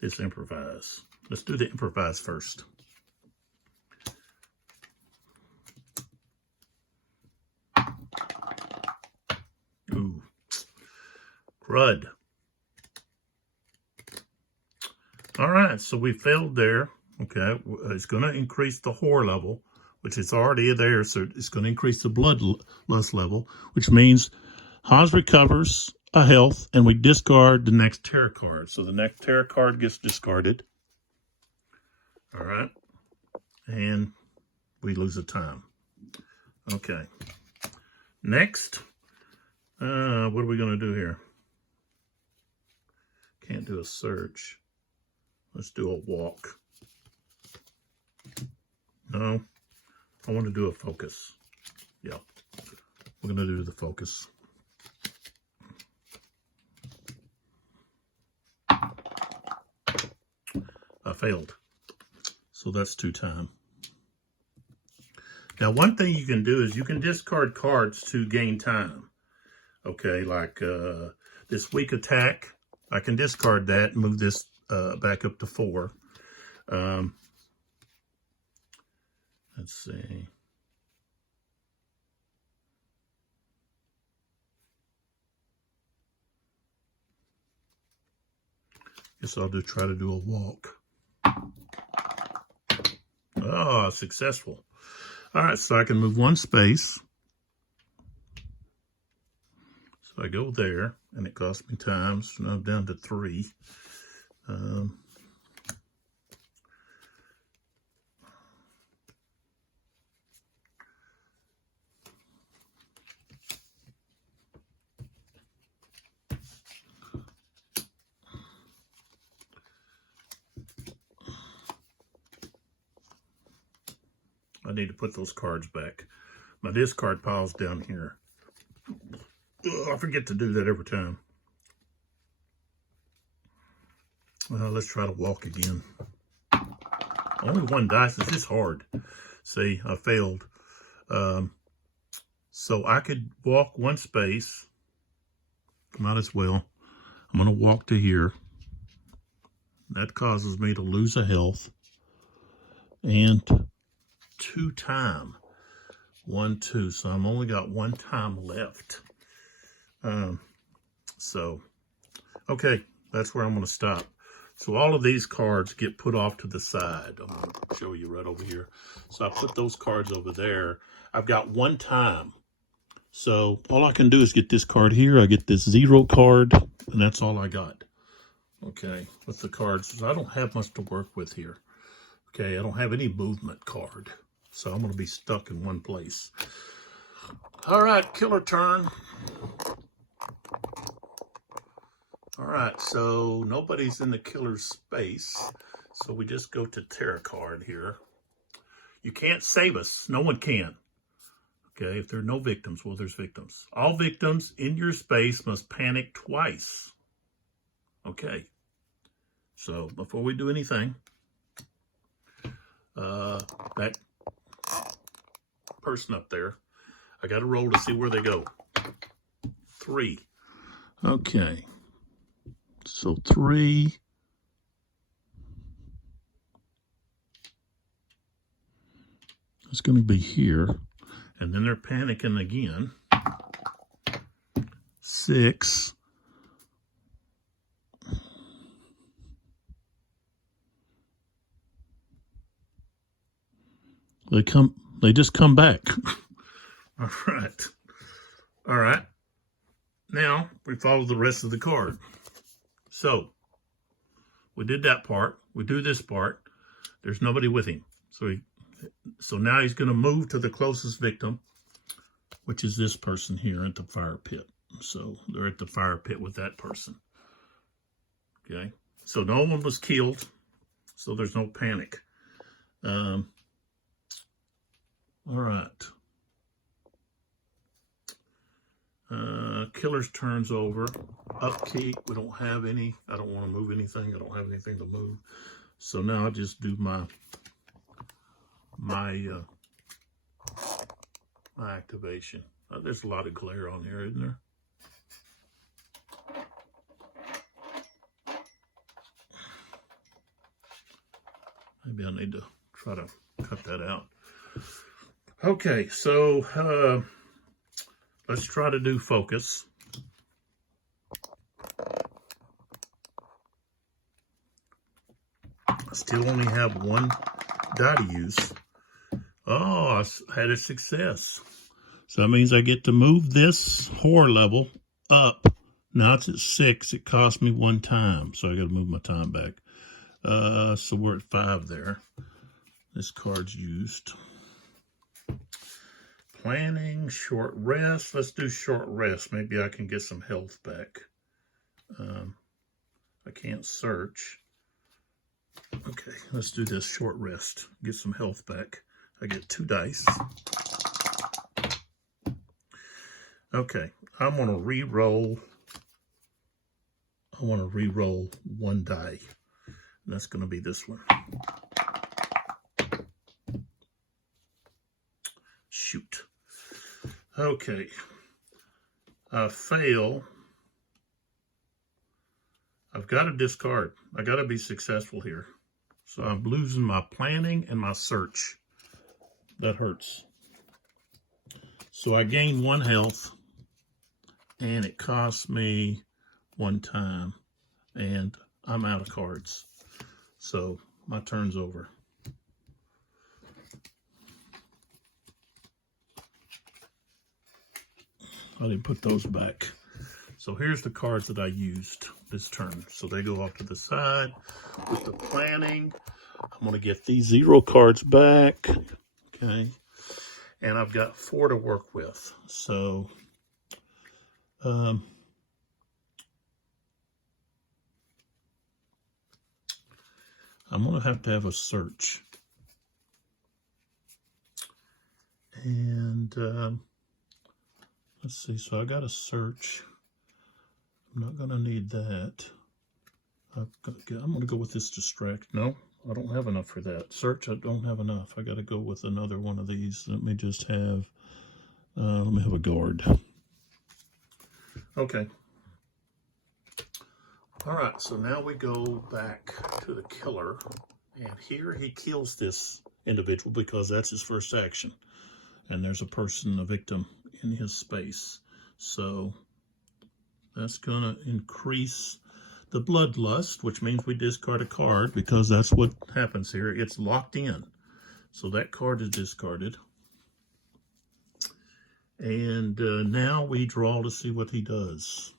this improvise? Let's do the improvise first. Ooh, crud. All right, so we failed there. Okay, it's going to increase the horror level, which is already there, so it's going to increase the bloodlust level, which means Hans recovers a health, and we discard the next terror card. So the next terror card gets discarded. All right, and we lose a time. Okay, next, what are we going to do here? Can't do a search. Let's do a walk. No, I want to do a focus. Yeah, we're going to do the focus. I failed. So that's 2 time. Now, one thing you can do is you can discard cards to gain time. Okay, like this weak attack, I can discard that and move this back up to 4. Let's see. Guess I'll try to do a walk. Oh, successful. All right, so I can move one space. So I go there, and it costs me time. So now I'm down to 3. I need to put those cards back. My discard pile's down here. Ugh, I forget to do that every time. Let's try to walk again. Only 1 dice. This is hard. See, I failed. So I could walk 1 space. Might as well. I'm going to walk to here. That causes me to lose a health. And 2 time. 1, 2. So I'm only got 1 time left. Okay, that's where I'm going to stop. So all of these cards get put off to the side. I'm going to show you right over here. So I put those cards over there. I've got 1 time. So all I can do is get this card here. I get this 0 card, and that's all I got. Okay, with the cards. I don't have much to work with here. Okay, I don't have any movement card. So I'm going to be stuck in one place. All right, killer turn. All right, so nobody's in the killer's space. So we just go to Terra card here. You can't save us. No one can. Okay, if there are no victims, well, there's victims. All victims in your space must panic twice. Okay, so before we do anything, that person up there, I got to roll to see where they go. 3. Okay, so 3. It's going to be here. And then they're panicking again. 6. They just come back. All right. All right. Now we follow the rest of the card. So we did that part. We do this part. There's nobody with him. So now he's going to move to the closest victim, which is this person here at the fire pit. So they're at the fire pit with that person. Okay. So no one was killed. So there's no panic. All right. Killer's turns over. Upkeep. We don't have any. I don't want to move anything. I don't have anything to move. So now I just do my activation. There's a lot of glare on here, isn't there? Maybe I need to try to cut that out. Okay, so let's try to do focus. I still only have 1 die to use. Oh, I had a success. So that means I get to move this horror level up. Now it's at 6. It cost me 1 time, so I got to move my time back. So we're at 5 there. This card's used. Planning, short rest. Let's do short rest. Maybe I can get some health back. I can't search. Okay, let's do this short rest. Get some health back. I get 2 dice. Okay, I'm going to re-roll. I want to re-roll 1 die. And that's going to be this one. Shoot. Okay. I fail. I've got to discard. I got to be successful here. So I'm losing my planning and my search. That hurts. So I gain 1 health. And it costs me 1 time. And I'm out of cards. So my turn's over. I didn't put those back. So here's the cards that I used this turn. So they go off to the side with the planning. I'm going to get these 0 cards back. Okay. And I've got 4 to work with. So, I'm going to have a search. And let's see. So I got a search. I'm not going to need that. I'm going to go with this distract. No, I don't have enough for that. Search, I don't have enough. I got to go with another one of these. Let me just have, let me have a guard. Okay. All right, so now we go back to the killer. And here he kills this individual because that's his first action. And there's a person, a victim, in his space. So that's going to increase the bloodlust, which means we discard a card because that's what happens here. It's locked in. So that card is discarded. And now we draw to see what he does.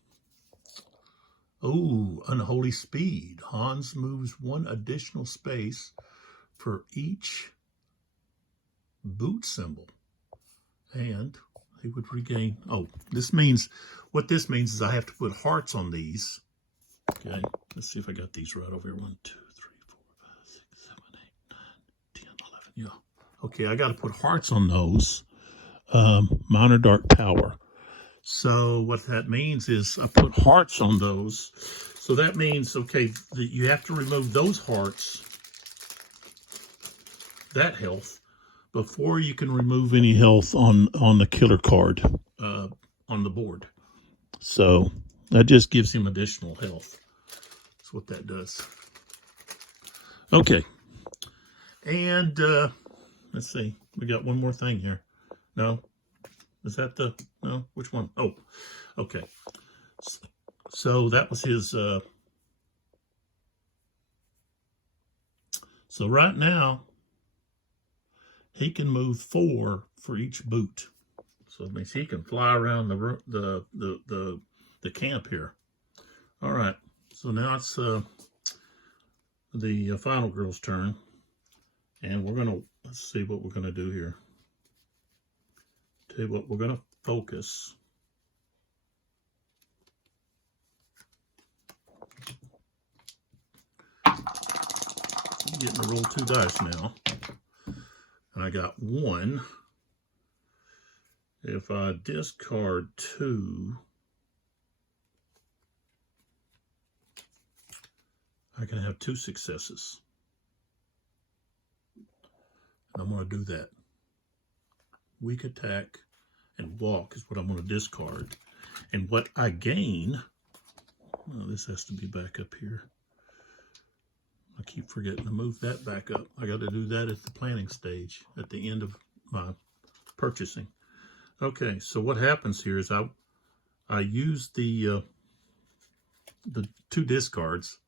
Oh, unholy speed. Hans moves 1 additional space for each boot symbol. And he would regain, oh, this means, what this means is I have to put hearts on these. Okay, let's see if I got these right over here. 1, 2, 3, 4, 5, 6, 7, 8, 9, 10, 11. Yeah. Okay, I got to put hearts on those. Minor dark power. So what that means is I put hearts on those. So that means, okay, that you have to remove those hearts, that health, before you can remove any health on the killer card on the board. So that just gives him additional health. That's what that does. Okay. And let's see. We got one more thing here. No? Is that the... No? Which one? Oh, okay. So that was his... So right now, he can move 4 for each boot. So it means he can fly around the camp here. All right. So now it's the final girl's turn, and we're gonna let's see what we're gonna do here. Tell you what, we're gonna focus. I'm getting to roll 2 dice now. And I got 1. If I discard 2, I can have 2 successes. And I'm going to do that. Weak attack and walk is what I'm going to discard. And what I gain, oh, this has to be back up here. I keep forgetting to move that back up. I got to do that at the planning stage, at the end of my purchasing. Okay, so what happens here is I use the 2 discards,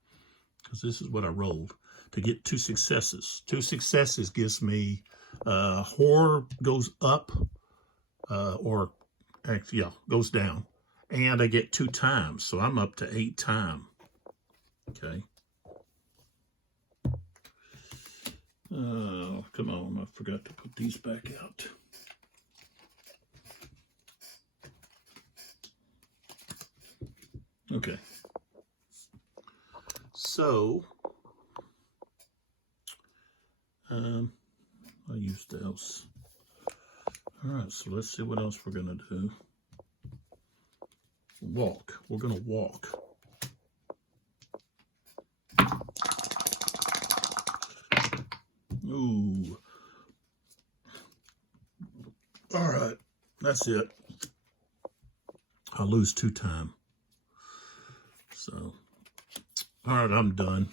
because this is what I rolled, to get 2 successes. 2 successes gives me horror goes up, or actually, yeah, goes down, and I get 2 times, so I'm up to 8 times. Okay. Come on, I forgot to put these back out. Okay. So, I used those. All right, so let's see what else we're going to do. Walk. We're going to walk. Ooh. All right, that's it. I lose 2 times. So, all right, I'm done.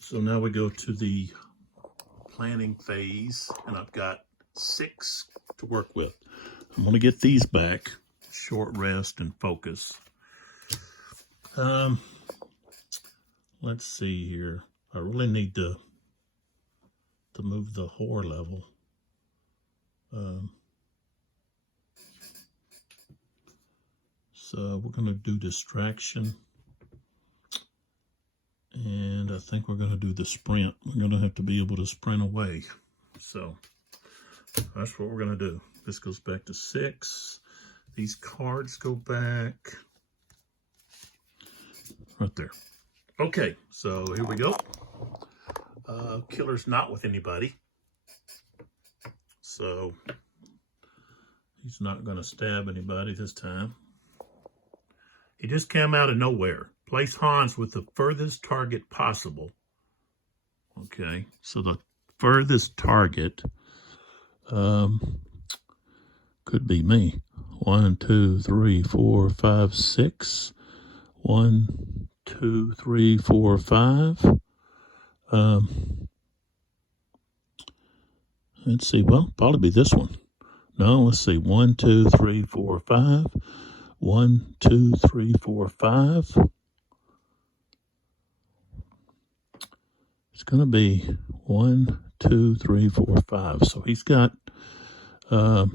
So now we go to the planning phase, and I've got 6 to work with. I'm going to get these back. Short rest and focus. Let's see here. I really need to move the horror level. So we're going to do distraction. And I think we're going to do the sprint. We're going to have to be able to sprint away. So that's what we're going to do. This goes back to 6. These cards go back right there. Okay, so here we go. Killer's not with anybody. So he's not going to stab anybody this time. He just came out of nowhere. Place Hans with the furthest target possible. Okay, so the furthest target could be me. 1, 2, 3, 4, 5, 6. 1, 2, 3, 4, 5. Let's see. Well, probably be this one. No, let's see. 1, 2, 3, 4, 5. 1, 2, 3, 4, 5. It's going to be 1, 2, 3, 4, 5. So he's got all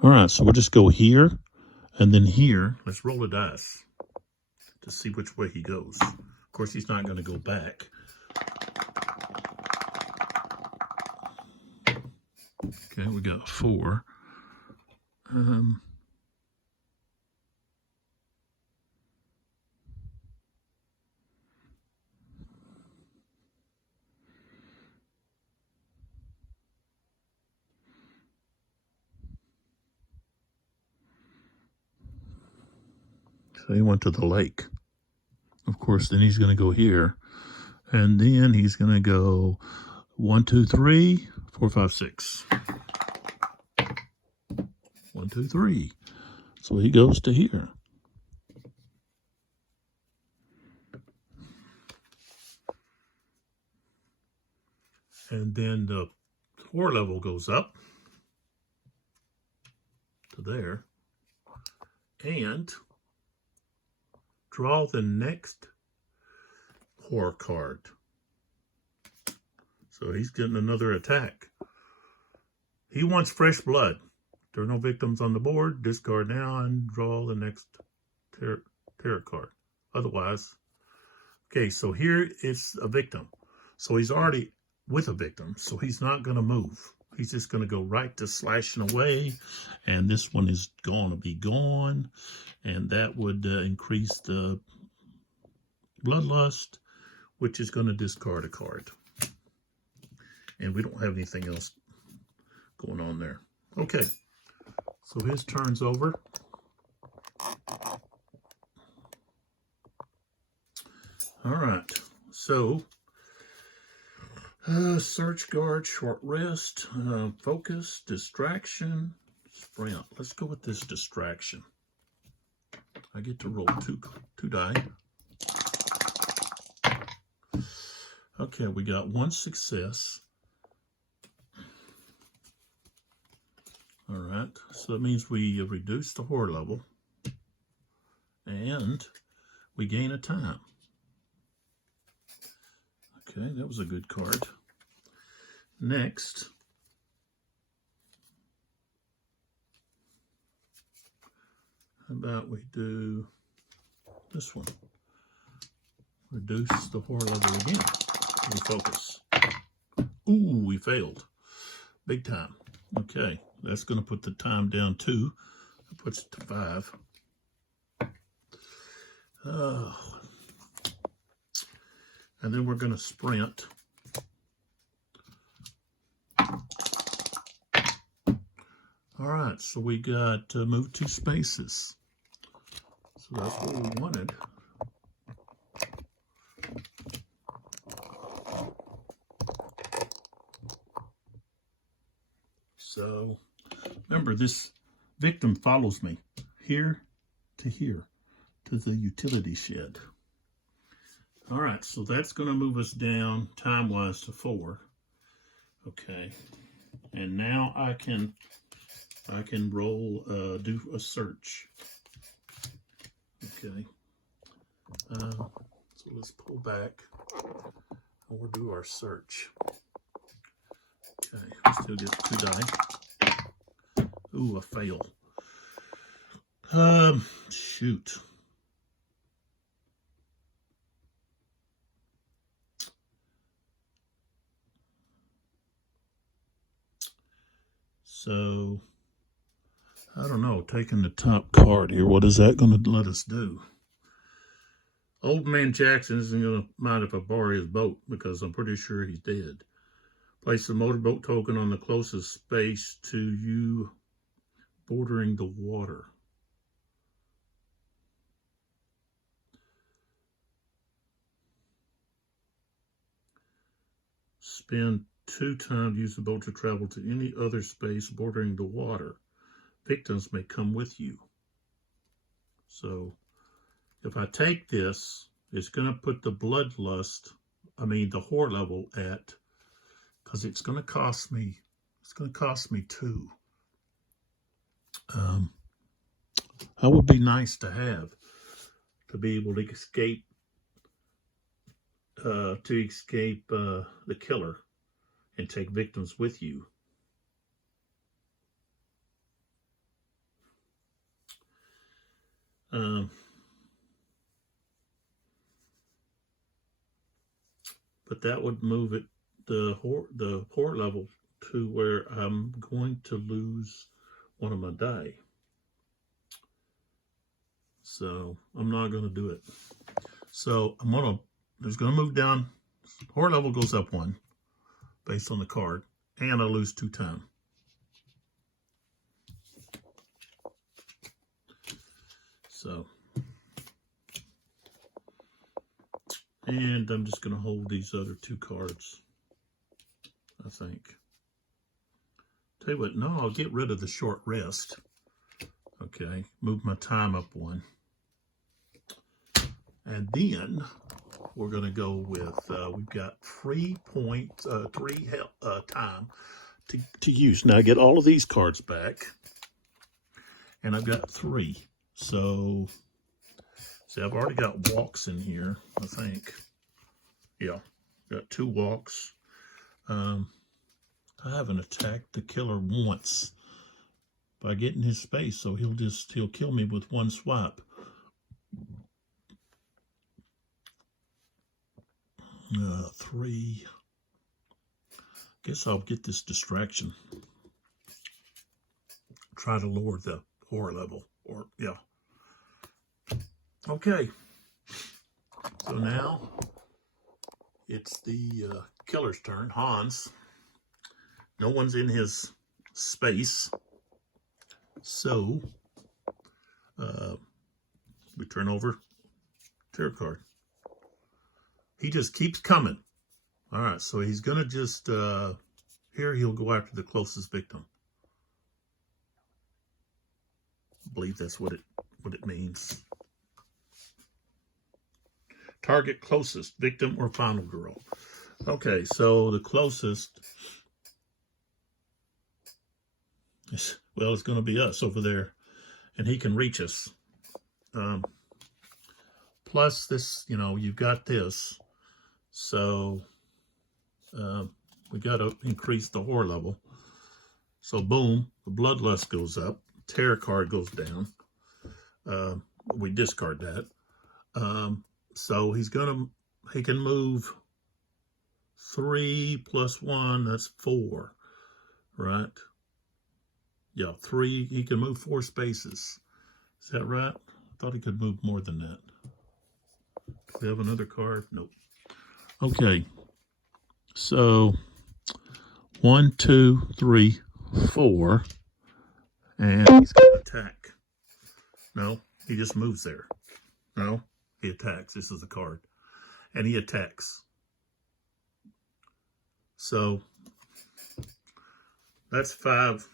right, so we'll just go here and then here. Let's roll a dice to see which way he goes. Of course, he's not going to go back. Okay, we got 4. So he went to the lake. Of course, then he's going to go here. And then he's going to go 1, 2, 3, 4, 5, 6. 1, 2, 3. So he goes to here. And then the floor level goes up to there. And draw the next horror card. So he's getting another attack. He wants fresh blood. There are no victims on the board. Discard now and draw the next tarot card. Otherwise, okay, so here is a victim. So he's already with a victim, so he's not going to move. He's just going to go right to slashing away, and this one is going to be gone, and that would increase the bloodlust, which is going to discard a card. And we don't have anything else going on there. Okay, so his turn's over. All right, so search, guard, short rest, focus, distraction, sprint. Let's go with this distraction. I get to roll two die. Okay, we got 1 success. All right, so that means we reduce the horror level and we gain a time. Okay, that was a good card. Next, how about we do this one? Reduce the horror level again. We focus. Ooh, we failed. Big time. Okay, that's going to put the time down 2. That puts it to 5. Oh. And then we're going to sprint. All right, so we got move 2 spaces. So that's what we wanted. So remember, this victim follows me here to here to the utility shed. All right, so that's going to move us down time-wise to 4. Okay, and now I can roll, do a search. Okay, so let's pull back and we'll do our search. Okay, we still get 2 die. Ooh, a fail. Shoot. So, I don't know, taking the top card here, what is that going to let us do? Old man Jackson isn't going to mind if I borrow his boat because I'm pretty sure he's dead. Place the motorboat token on the closest space to you bordering the water. Spend 2 times, use the boat to travel to any other space bordering the water. Victims may come with you. So if I take this, it's going to put the bloodlust, the horror level at, because it's going to cost me 2. That would be nice to have, to be able to escape the killer and take victims with you. But that would move it, the horror level, to where I'm going to lose one of my die. So I'm not going to do it. So it's going to move down. Horror level goes up 1 based on the card, and I lose 2 times. So, and I'm just going to hold these other 2 cards, I think. Tell you what, no, I'll get rid of the short rest. Okay, move my time up 1. And then we're going to go with, we've got 3.3 time to use. Now I get all of these cards back, and I've got 3. So, see, I've already got walks in here, I think. Yeah, got 2 walks. I haven't attacked the killer once by getting his space, so he'll kill me with 1 swipe. 3. Guess I'll get this distraction. Try to lower the horror level, or yeah. Okay. So now it's the killer's turn, Hans. No one's in his space, so we turn over tarot card. He just keeps coming. All right, so he's gonna just here he'll go after the closest victim. I believe that's what it means. Target closest victim or final girl. Okay, so the closest, it's going to be us over there, and he can reach us. Plus this, you've got this, so we got to increase the horror level. So boom, the bloodlust goes up, tarot card goes down. We discard that. So he can move 3 plus 1, that's 4, right? Yeah, 3, he can move 4 spaces. Is that right? I thought he could move more than that. Do we have another card? Nope. Okay, so 1, 2, 3, 4, and he's going to attack. No, he just moves there. No, he attacks. This is a card, and he attacks. So that's 5.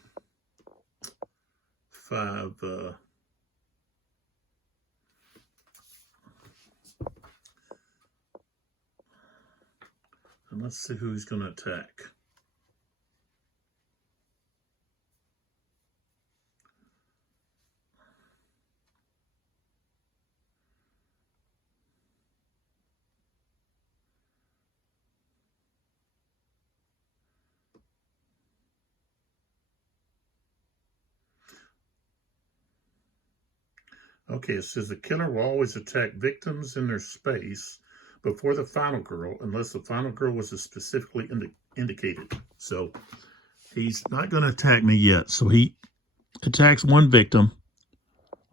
And let's see who's going to attack. Okay, it says the killer will always attack victims in their space before the final girl, unless the final girl was specifically indicated. So he's not going to attack me yet. So he attacks one victim.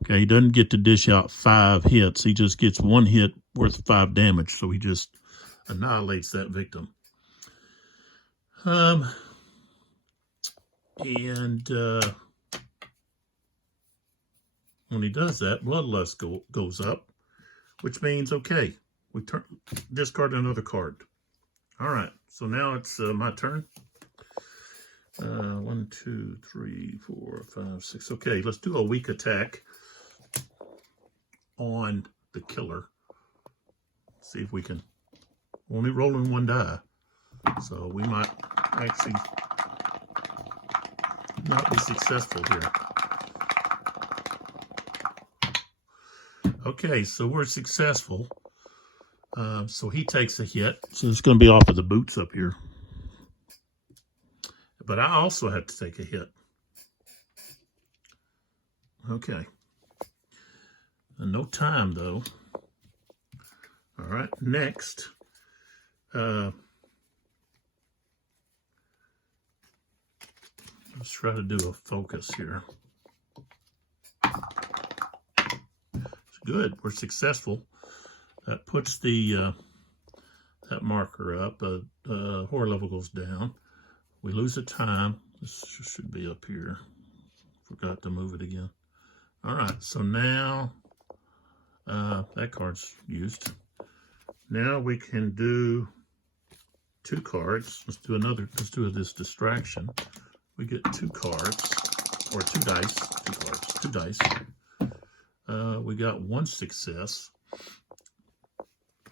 Okay, he doesn't get to dish out 5 hits. He just gets 1 hit worth 5 damage. So he just annihilates that victim. And when he does that, bloodlust goes up, which means, okay, we discard another card. All right, so now it's my turn. 1, 2, 3, 4, 5, 6. Okay, let's do a weak attack on the killer. See if we can. Only rolling 1 die, so we might actually not be successful here. Okay, so we're successful. So he takes a hit. So it's going to be off of the boots up here. But I also have to take a hit. Okay. And no time, though. All right, next. Let's try to do a focus here. It's good. We're successful. That puts the that marker up. Horror level goes down. We lose a time. This should be up here. Forgot to move it again. All right, so now that card's used. Now we can do 2 cards. Let's do another. Let's do this distraction. We get 2 cards, or 2 dice. 2 cards. 2 dice. We got 1 success.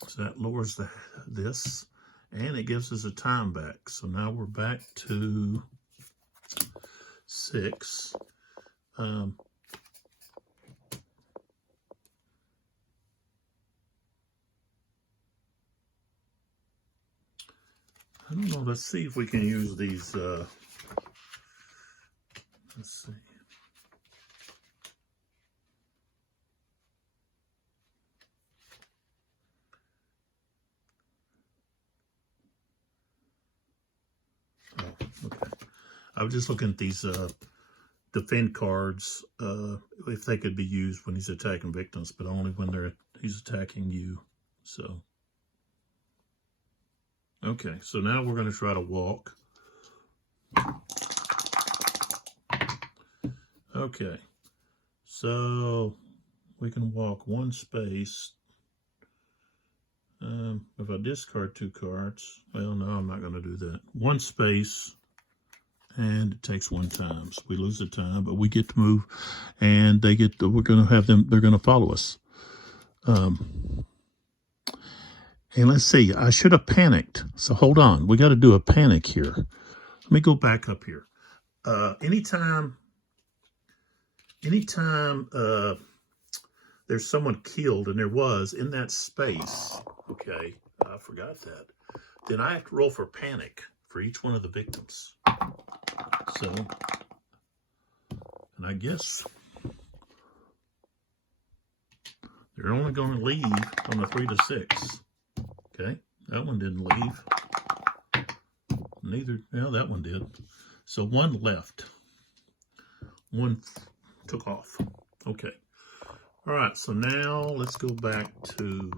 So that lowers this, and it gives us a time back. So now we're back to 6. I don't know. Let's see if we can use these. Let's see. Oh, okay. I was just looking at these defend cards, if they could be used when he's attacking victims, but only when he's attacking you. So, okay. So now we're going to try to walk. Okay. So we can walk 1 space. If I discard 2 cards, well, no, I'm not going to do that. 1 space, and it takes 1 time. So we lose the time, but we get to move, and they get. We're going to have them. They're going to follow us. And let's see. I should have panicked. So hold on. We got to do a panic here. Let me go back up here. Anytime there's someone killed, and there was in that space, okay, I forgot that, then I have to roll for panic for each one of the victims. So, and I guess they're only going to leave on the 3 to 6. Okay, that one didn't leave. Neither, well, that one did. So 1 left. 1 took off. Okay. All right, so now let's go back to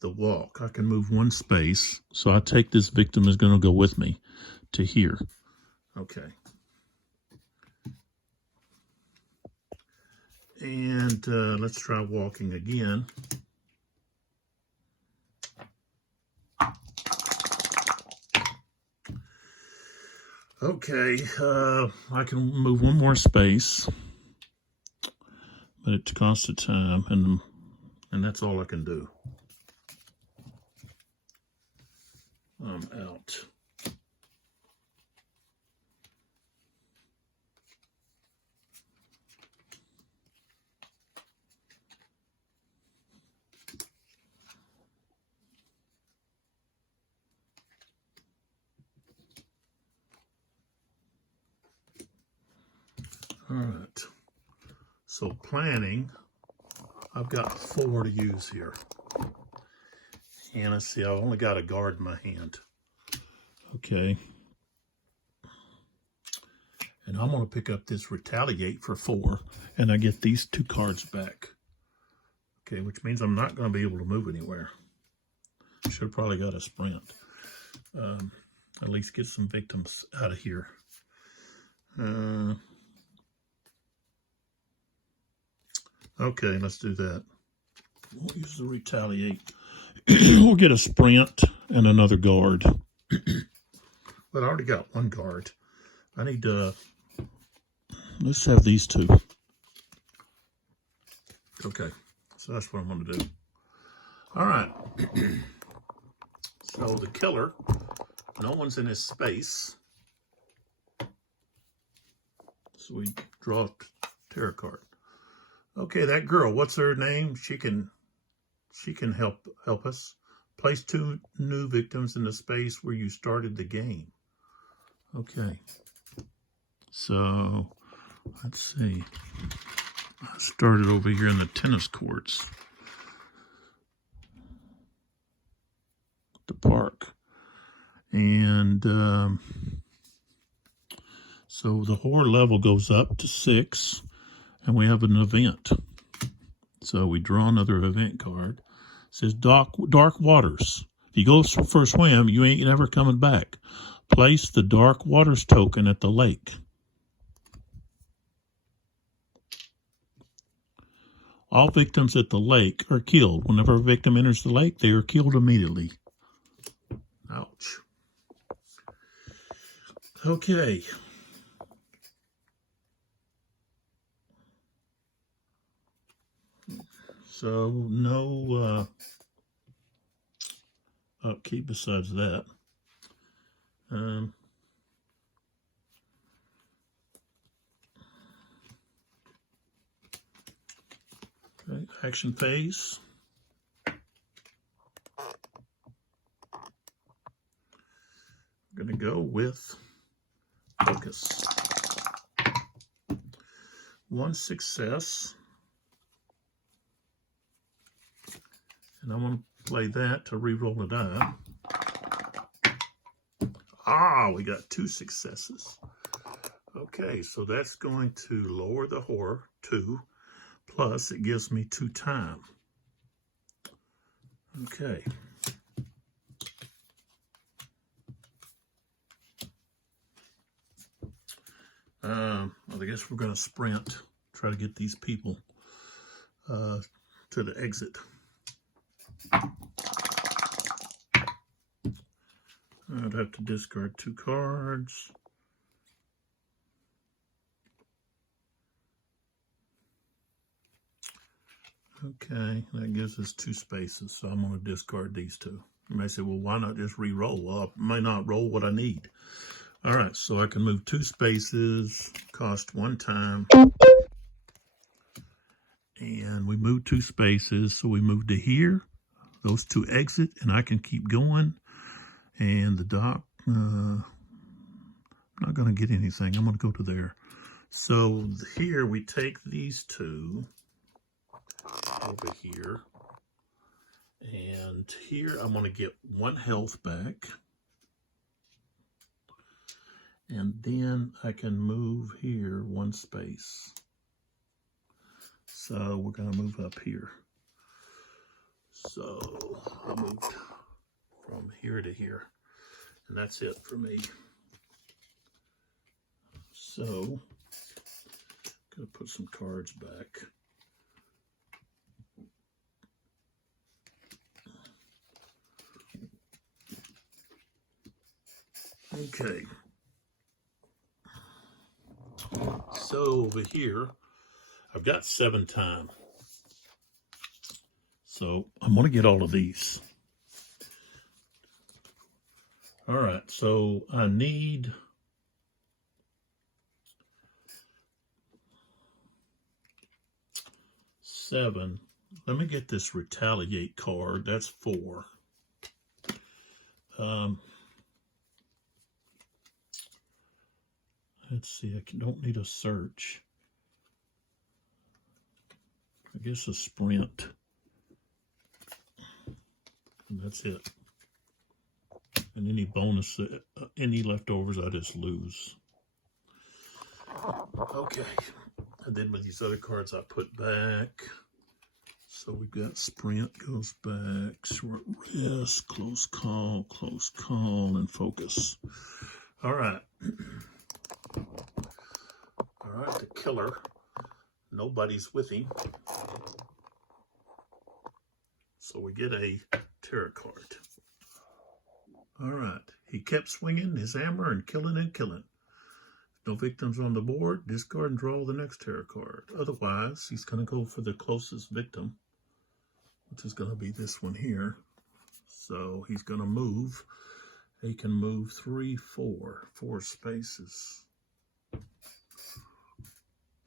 the walk. I can move 1 space, so I take this victim is going to go with me to here. Okay. And let's try walking again. Okay, I can move 1 more space, but it costs a time, and that's all I can do. I'm out. All right. So planning, I've got 4 to use here. And let's see, I've only got a guard in my hand. Okay. And I'm going to pick up this retaliate for 4, and I get these 2 cards back. Okay, which means I'm not going to be able to move anywhere. Should have probably got a sprint. At least get some victims out of here. Okay, let's do that. We'll use the retaliate. We'll get a sprint and another guard. But I already got 1 guard. I need to... let's have these 2. Okay, so that's what I'm going to do. All right. So the killer, no one's in his space. So we draw a tarot card. Okay, that girl, what's her name? She can help us. Place 2 new victims in the space where you started the game. Okay. So let's see. I started over here in the tennis courts. The park. And so the horror level goes up to 6. And we have an event. So we draw another event card. It says dark waters. If you go for a swim, you ain't never coming back. Place the dark waters token at the lake. All victims at the lake are killed. Whenever a victim enters the lake, they are killed immediately. Ouch. Okay. So no upkeep besides that. Okay, action phase. I'm going to go with focus. 1 success. And I'm going to play that to re-roll the die. Ah, we got 2 successes. Okay, so that's going to lower the horror 2, plus it gives me 2 time. Okay. Well, I guess we're going to sprint, try to get these people to the exit. I'd have to discard 2 cards. Okay, that gives us 2 spaces, so I'm going to discard these 2. You may say, well, why not just re-roll? Well, I may not roll what I need. All right, so I can move 2 spaces, cost 1 time. And we move 2 spaces, so we move to here. Those 2 exit, and I can keep going. And the dock, I'm not going to get anything. I'm going to go to there. So here we take these 2 over here. And here I'm going to get 1 health back. And then I can move here 1 space. So we're going to move up here. So I moved from here to here. And that's it for me. So I'm going to put some cards back. Okay. So over here, I've got 7 time. So I'm going to get all of these. All right, so I need 7. Let me get this retaliate card. That's 4. Let's see, I don't need a search. guess a sprint. And that's it. And any bonus, any leftovers, I just lose. Okay. And then with these other cards I put back. So we've got sprint goes back, short rest, close call, and focus. All right. All right, the killer. Nobody's with him. So we get a tarot card. All right. He kept swinging his hammer and killing and killing. No victims on the board. Discard and draw the next tarot card. Otherwise, he's going to go for the closest victim, which is going to be this one here. So he's going to move. He can move 3, 4 spaces.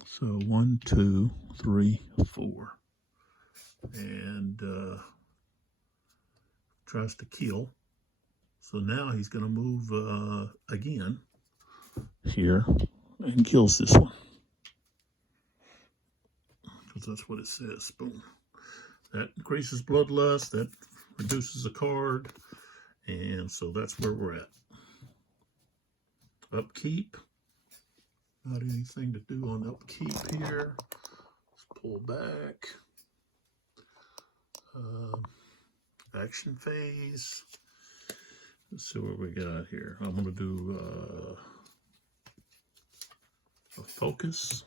So 1, 2, 3, 4. And tries to kill. So now he's going to move again here and kills this one. Because that's what it says. Boom. That increases bloodlust. That reduces a card. And so that's where we're at. Upkeep. Not anything to do on upkeep here. Let's pull back. Action phase. Let's see what we got here. I'm going to do a focus.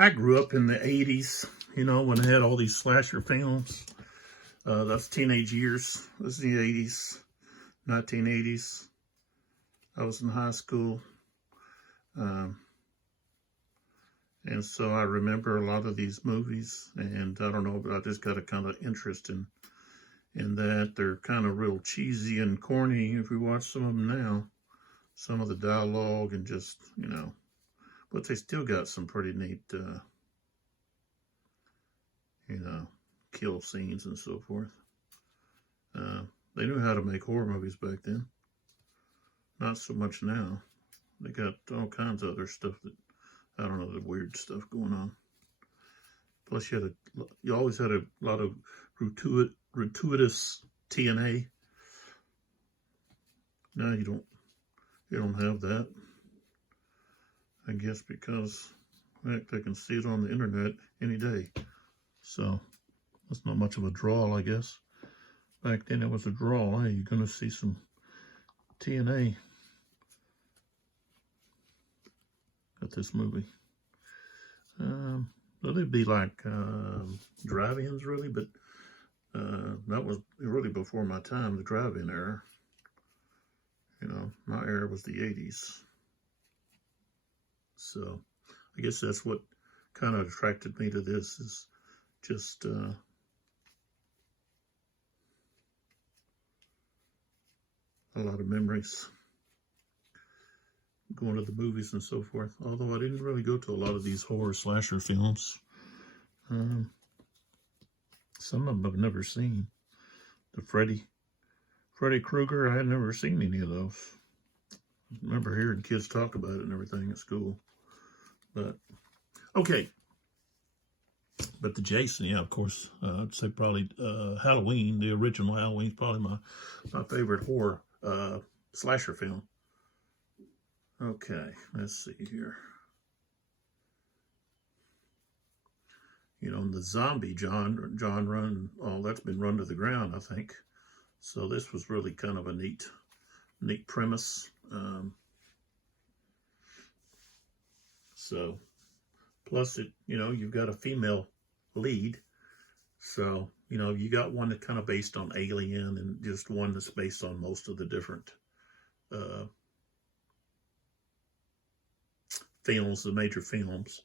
I grew up in the 80s, you know, when they had all these slasher films. That's teenage years. This is the 80s, 1980s. I was in high school. And so I remember a lot of these movies. And I don't know, but I just got a kind of interest in that. They're kind of real cheesy and corny if you watch some of them now. Some of the dialogue and just, you know. But they still got some pretty neat, you know, kill scenes and so forth. They knew how to make horror movies back then. Not so much now. They got all kinds of other stuff that, I don't know, the weird stuff going on. Plus you always had a lot of gratuitous TNA. Now you don't have that. I guess because, heck, they can see it on the internet any day. So, that's not much of a draw, I guess. Back then it was a draw. Hey, you're going to see some TNA at this movie. Well, it'd be like drive-ins, really, but that was really before my time, the drive-in era. You know, my era was the 80s. So, I guess that's what kind of attracted me to this, is just a lot of memories. Going to the movies and so forth. Although I didn't really go to a lot of these horror slasher films. Some of them I've never seen. The Freddy Krueger, I had never seen any of those. I remember hearing kids talk about it and everything at school. But, okay. But the Jason, yeah, of course, I'd say probably Halloween, the original Halloween, is probably my favorite horror slasher film. Okay, let's see here. You know, the zombie genre and all that's been run to the ground, I think. So this was really kind of a neat premise. So, plus it, you know, you've got a female lead. So, you know, you got one that's kind of based on Alien and just one that's based on most of the different films, the major films.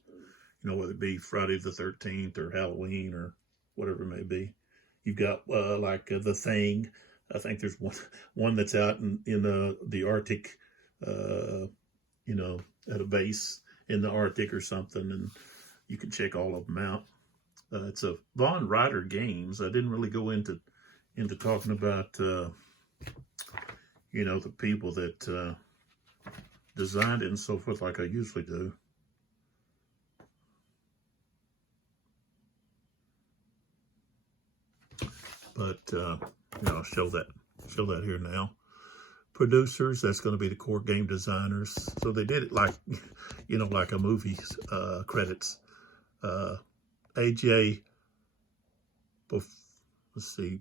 You know, whether it be Friday the 13th or Halloween or whatever it may be. You've got like The Thing. I think there's one that's out in the Arctic, you know, at a base in the Arctic or something, and you can check all of them out. It's a Ryder Games. I didn't really go into talking about you know, the people that designed it and so forth like I usually do. But you know, I'll show that here now. Producers, that's going to be the core game designers. So they did it like, you know, like a movie's credits. AJ, let's see,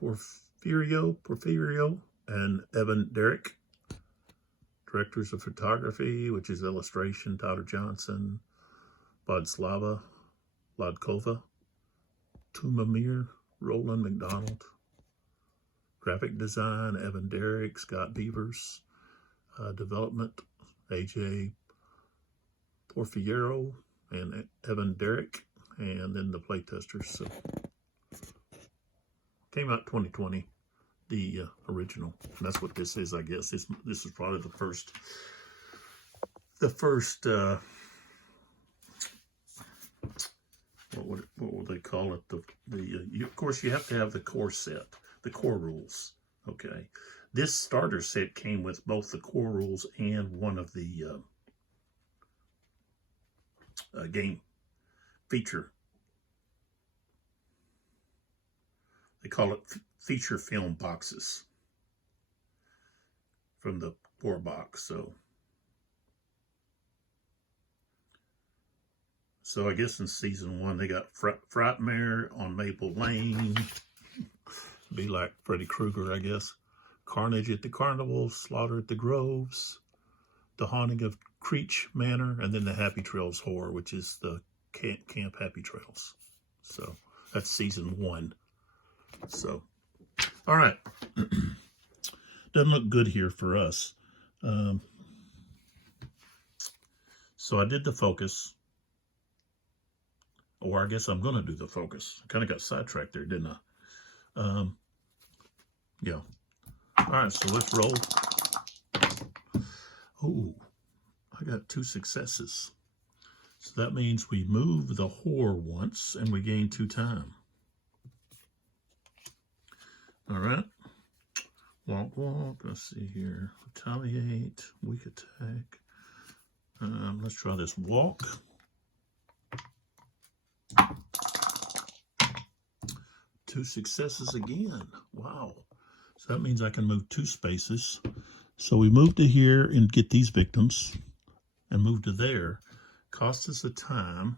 Porfirio, and Evan Derrick. Directors of photography, which is illustration, Tyler Johnson, Vodslava, Lodkova, Tumamir, Roland McDonald. Graphic design, Evan Derrick, Scott Beavers. Development, AJ Porfiero and Evan Derrick. And then the playtesters. So came out 2020, the original. And that's what this is, I guess. This is probably the first what will they call it? Of course, you have to have the core set, the core rules. Okay, this starter set came with both the core rules and one of the game feature. They call it feature film boxes from the core box. So I guess in season 1 they got Frightmare on Maple Lane. Be like Freddy Krueger, I guess. Carnage at the Carnival, Slaughter at the Groves, The Haunting of Creech Manor, and then the Happy Trails Horror, which is the Camp Happy Trails. So that's season 1. So, all right. Doesn't look good here for us. So I did the focus. Or I guess I'm going to do the focus. I kind of got sidetracked there, didn't I? Yeah. All right, so let's roll. Oh, I got 2 successes. So that means we move the whore once and we gain 2 time. All right. Walk, walk. Let's see here. Retaliate. Weak attack. Let's try this walk. 2 successes again. Wow. So that means I can move 2 spaces. So we move to here and get these victims and move to there. Cost us a time,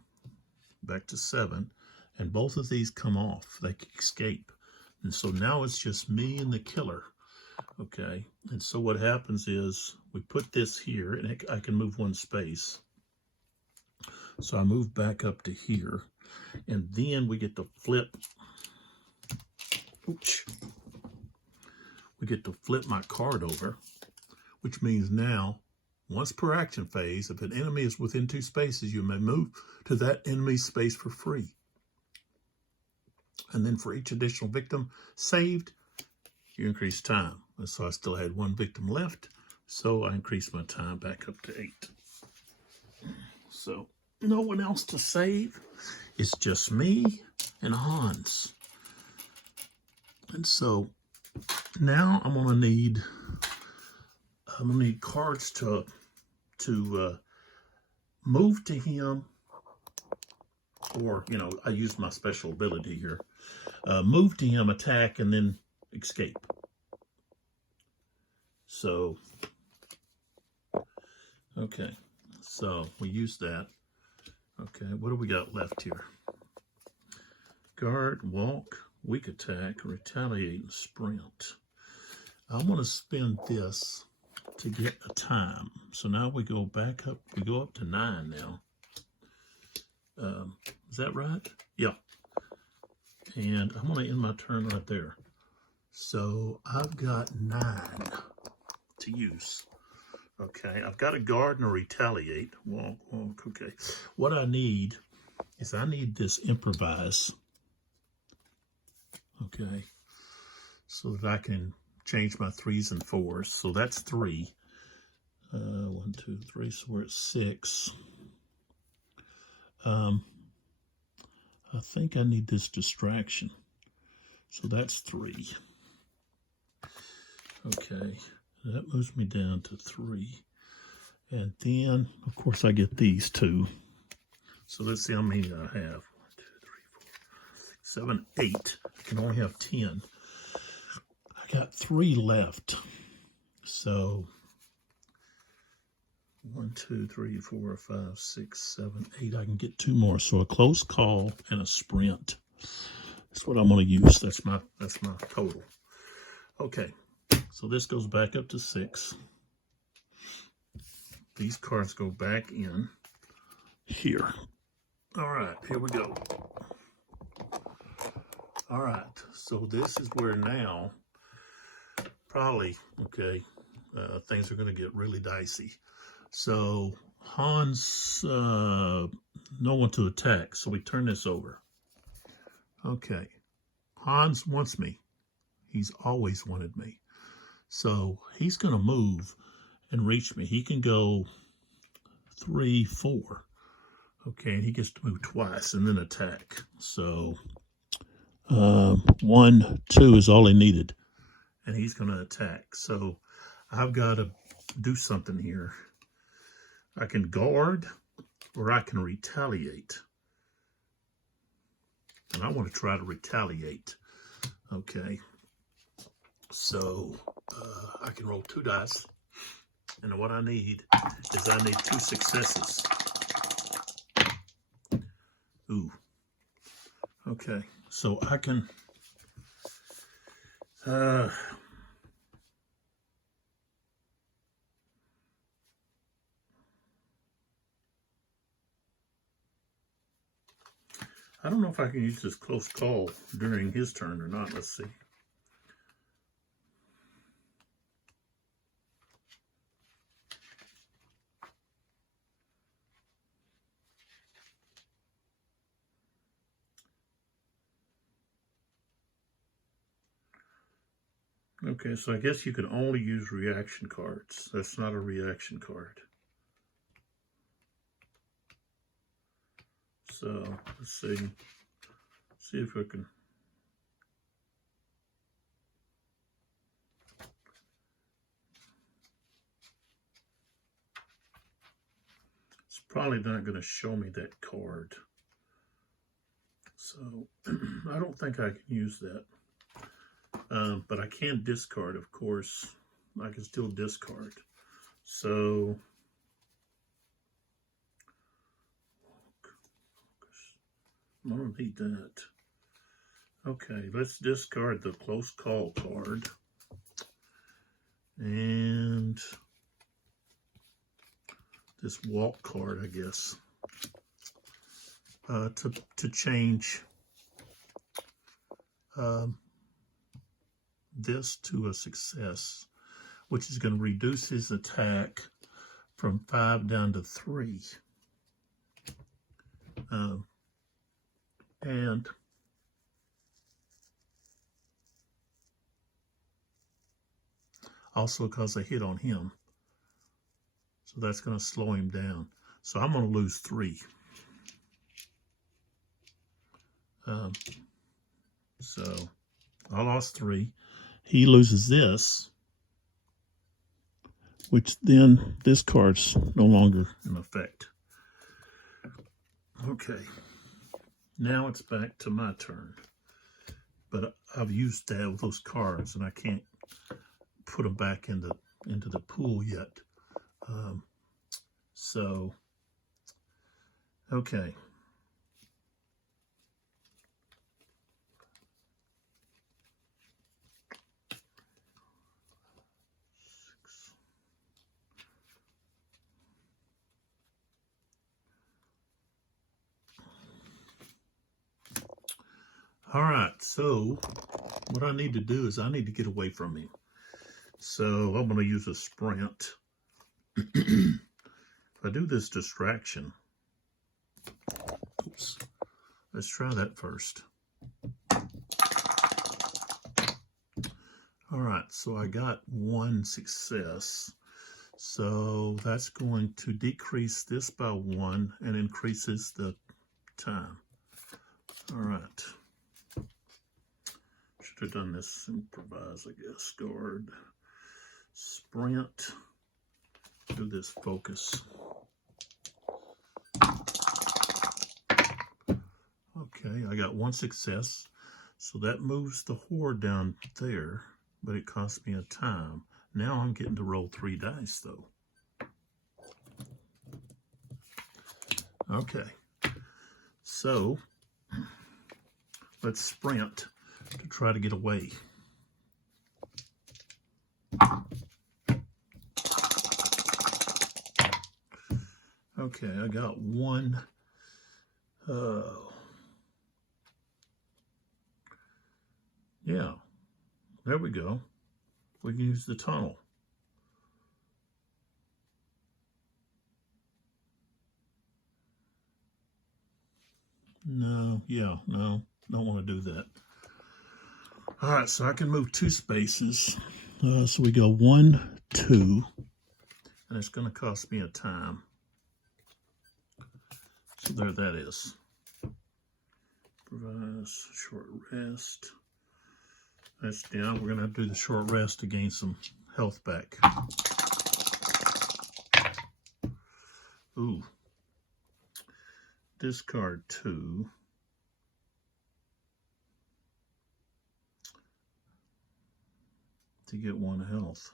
back to 7, and both of these come off. They escape. And so now it's just me and the killer. Okay. And so what happens is we put this here and I can move 1 space. So I move back up to here. And then we get to flip. Oops. We get to flip my card over, which means now, once per action phase, if an enemy is within 2 spaces, you may move to that enemy's space for free. And then for each additional victim saved, you increase time. And so I still had 1 victim left, so I increased my time back up to 8. So no one else to save. It's just me and Hans. And so now I'm gonna need cards to move to him, or you know, I use my special ability here. Move to him, attack, and then escape. So okay, so we use that. Okay, what do we got left here? Guard, walk, weak attack, retaliate, and sprint. I'm going to spend this to get a time. So now we go back up. We go up to 9 now. Is that right? Yeah. And I'm going to end my turn right there. So I've got 9 to use. Okay, I've got a guard and a retaliate. Walk, walk, okay. What I need is I need this improvise. Okay, so that I can change my 3s and 4s. So that's 3. 1, 2, 3, so we're at 6. I'm I think I need this distraction. So that's 3. Okay, that moves me down to 3. And then, of course, I get these 2. So let's see how many I have. 1, 2, 3, 4, 6, 7, 8. I can only have 10. I got 3 left. So 1, 2, 3, 4, 5, 6, 7, 8. I can get 2 more. So a close call and a sprint. That's what I'm going to use. That's my total. Okay. So this goes back up to 6. These cards go back in here. All right, here we go. All right, so this is where now probably, okay, things are going to get really dicey. So Hans, no one to attack, so we turn this over. Okay, Hans wants me. He's always wanted me. So he's going to move and reach me. He can go 3, 4. Okay, and he gets to move twice and then attack. So 1, 2 is all he needed. And he's going to attack. So I've got to do something here. I can guard or I can retaliate. And I want to try to retaliate. Okay. So I can roll 2 dice. And what I need is I need 2 successes. Ooh. Okay. So I can... I don't know if I can use this close call during his turn or not. Let's see. Okay, so I guess you can only use reaction cards. That's not a reaction card. So let's see if I can. It's probably not going to show me that card. So I don't think I can use that. But I can discard, of course. I can still discard. So I don't need that. Okay, let's discard the close call card. And this walk card, I guess. To change this to a success, which is going to reduce his attack from 5 down to 3. And also because I hit on him. So that's going to slow him down. So I'm going to lose 3. So I lost 3. He loses this, which then this card's no longer in effect. Okay, now it's back to my turn. But I've used those cards, and I can't put them back into the pool yet. So, okay. All right, so what I need to do is I need to get away from him. So I'm going to use a sprint. If I do this distraction, oops, let's try that first. All right, so I got 1 success. So that's going to decrease this by 1 and increases the time. All right. Should have done this improvise, I guess. Guard, sprint, do this focus. Okay, I got one success. So that moves the horde down there, but it cost me a time. Now I'm getting to roll 3 dice, though. Okay, so let's sprint to try to get away. Okay, I got one. Yeah, there we go. We can use the tunnel. No, no, don't want to do that. All right, so I can move 2 spaces. So we go 1, 2, and it's going to cost me a time. So there that is. Improvise, short rest. That's down. We're going to have to do the short rest to gain some health back. Ooh. Discard 2. To get 1 health.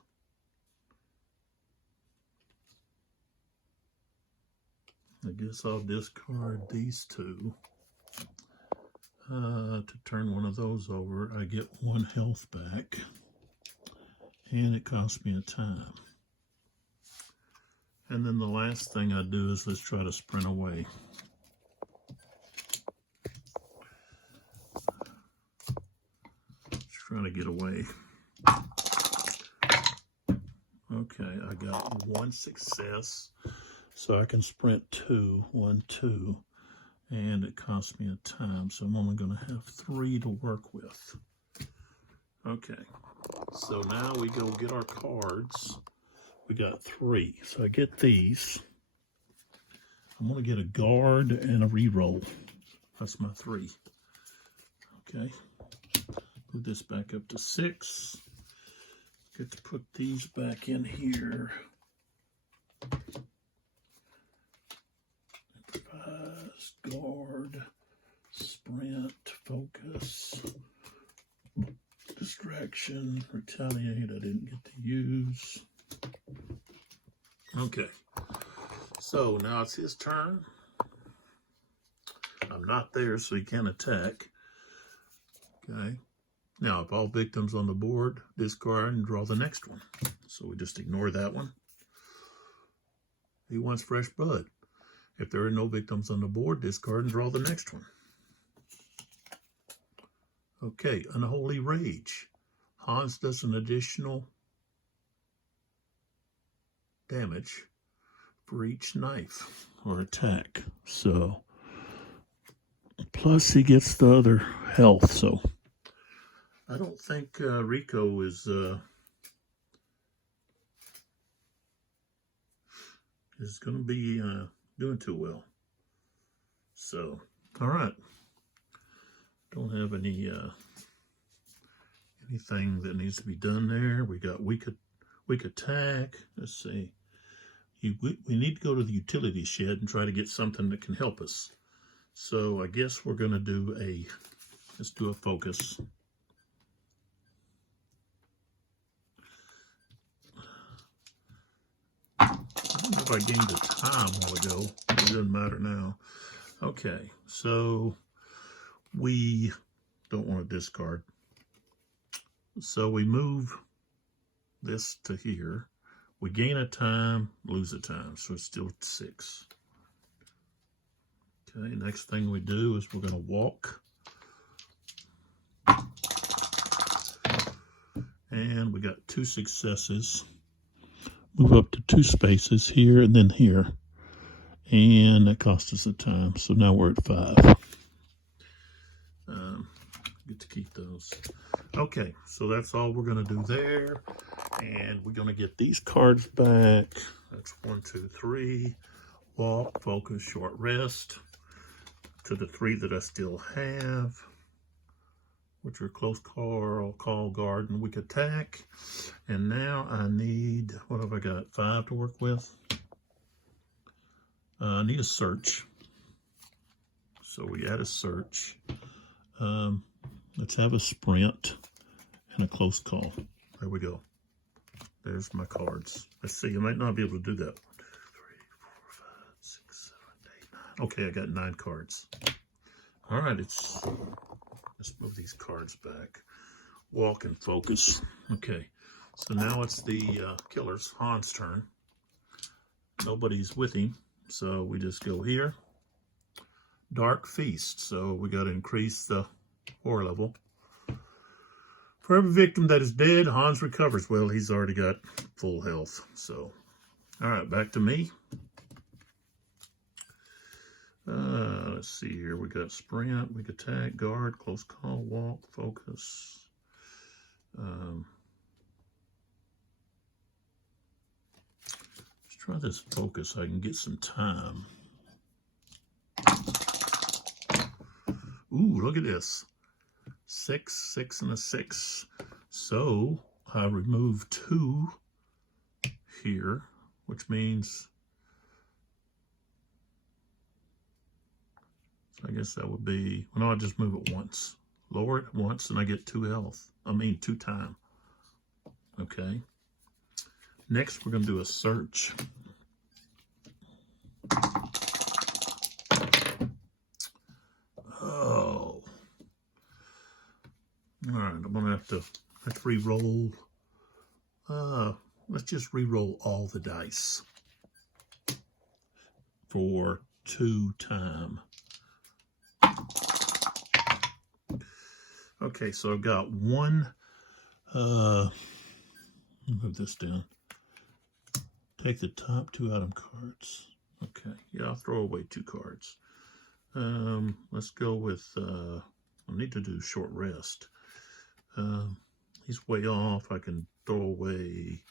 I guess I'll discard these 2. To turn one of those over, I get 1 health back. And it costs me a time. And then the last thing I do is let's try to sprint away. Trying to get away. Okay, I got 1 success, so I can sprint 2, 1, 2, and it costs me a time, so I'm only going to have 3 to work with. Okay, so now we go get our cards. We got 3, so I get these. I'm going to get a guard and a reroll. That's my 3. Okay. Move this back up to 6. Get to put these back in here. Improvise, guard, sprint, focus, distraction, retaliate. I didn't get to use. Okay. So now it's his turn. I'm not there, so he can't attack. Okay. Now, if all victims on the board, discard and draw the next one. So we just ignore that one. He wants fresh blood. If there are no victims on the board, discard and draw the next one. Okay, Unholy Rage. Hans does an additional damage for each knife or attack. So, plus he gets the other health, so... I don't think Rico is going to be doing too well. So, all right. Don't have any anything that needs to be done there. We got weak attack. Let's see. We need to go to the utility shed and try to get something that can help us. So I guess we're going to do let's do a focus. I don't know if I gained a time a while ago. It doesn't matter now. Okay, so we don't want to discard. So we move this to here. We gain a time, lose a time, so it's still 6. Okay, next thing we do is we're going to walk. And we got 2 successes. Move up to 2 spaces here and then here. And that cost us a time. So now we're at 5. Get to keep those. Okay, so that's all we're going to do there. And we're going to get these cards back. That's 1, 2, 3. Walk, focus, short rest. to the 3 that I still have, which are close call, guard, and weak attack. And now I need, what have I got? 5 to work with. I need a search. So we add a search. Let's have a sprint and a close call. There we go. There's my cards. Let's see, I might not be able to do that. 1, 2, 3, 4, 5, 6, 7, 8, 9. Okay, I got 9 cards. All right, let's move these cards back. Walk and focus. Okay, so now it's the killer's, Hans' turn. Nobody's with him, so we just go here. Dark Feast, so we got to increase the horror level. For every victim that is dead, Hans recovers. Well, he's already got full health, so. All right, back to me. Let's see here. We got sprint, weak attack, guard, close call, walk, focus. Let's try this focus so I can get some time. Ooh, look at this. 6, 6, and a 6. So I remove 2 here, which means, I guess that would be, well, no, I just move it once. Lower it once and I get 2 health. 2 time. Okay. Next, we're going to do a search. Oh. All right, I'm going to have to re-roll. Let's just re-roll all the dice for 2 time. Okay, so I've got 1. Let me move this down. Take the top 2 item cards. Okay, yeah, I'll throw away 2 cards. Let's go with, I need to do short rest. He's way off. I can throw away,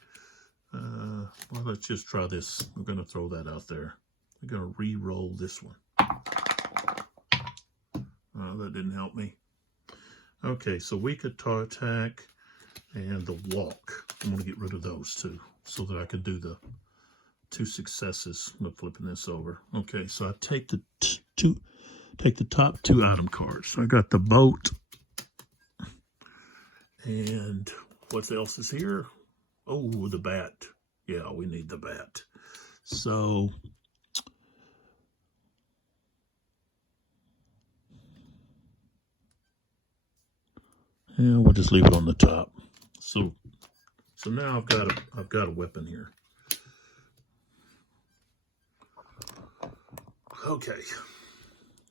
well, let's just try this. We're going to throw that out there. We're going to re-roll this one. That didn't help me. Okay, so weak attack and the walk. I'm going to get rid of those 2 so that I can do the 2 successes with flipping this over. Okay, so I take the top 2 item cards. So I got the boat. And what else is here? Oh, the bat. Yeah, we need the bat. So yeah, we'll just leave it on the top. So now I've got a weapon here. Okay.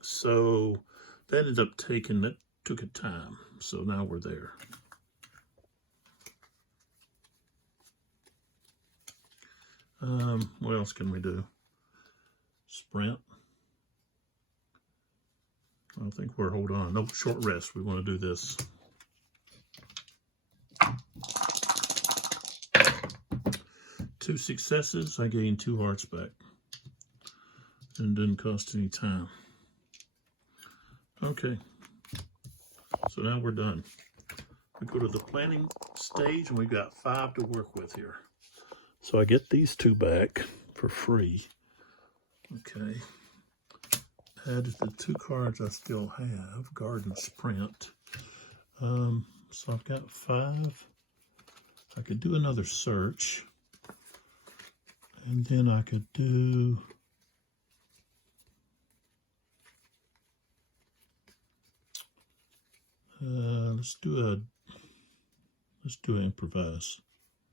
So that ended up took a time. So now we're there. What else can we do? Sprint. I think hold on. No, short rest. We want to do this. Two successes. I gained 2 hearts back. And didn't cost any time. Okay. So now we're done. We go to the planning stage and we've got 5 to work with here. So I get these 2 back for free. Okay. Add the 2 cards I still have, guard and sprint. So I've got 5. I could do another search. And then I could do let's do improvise.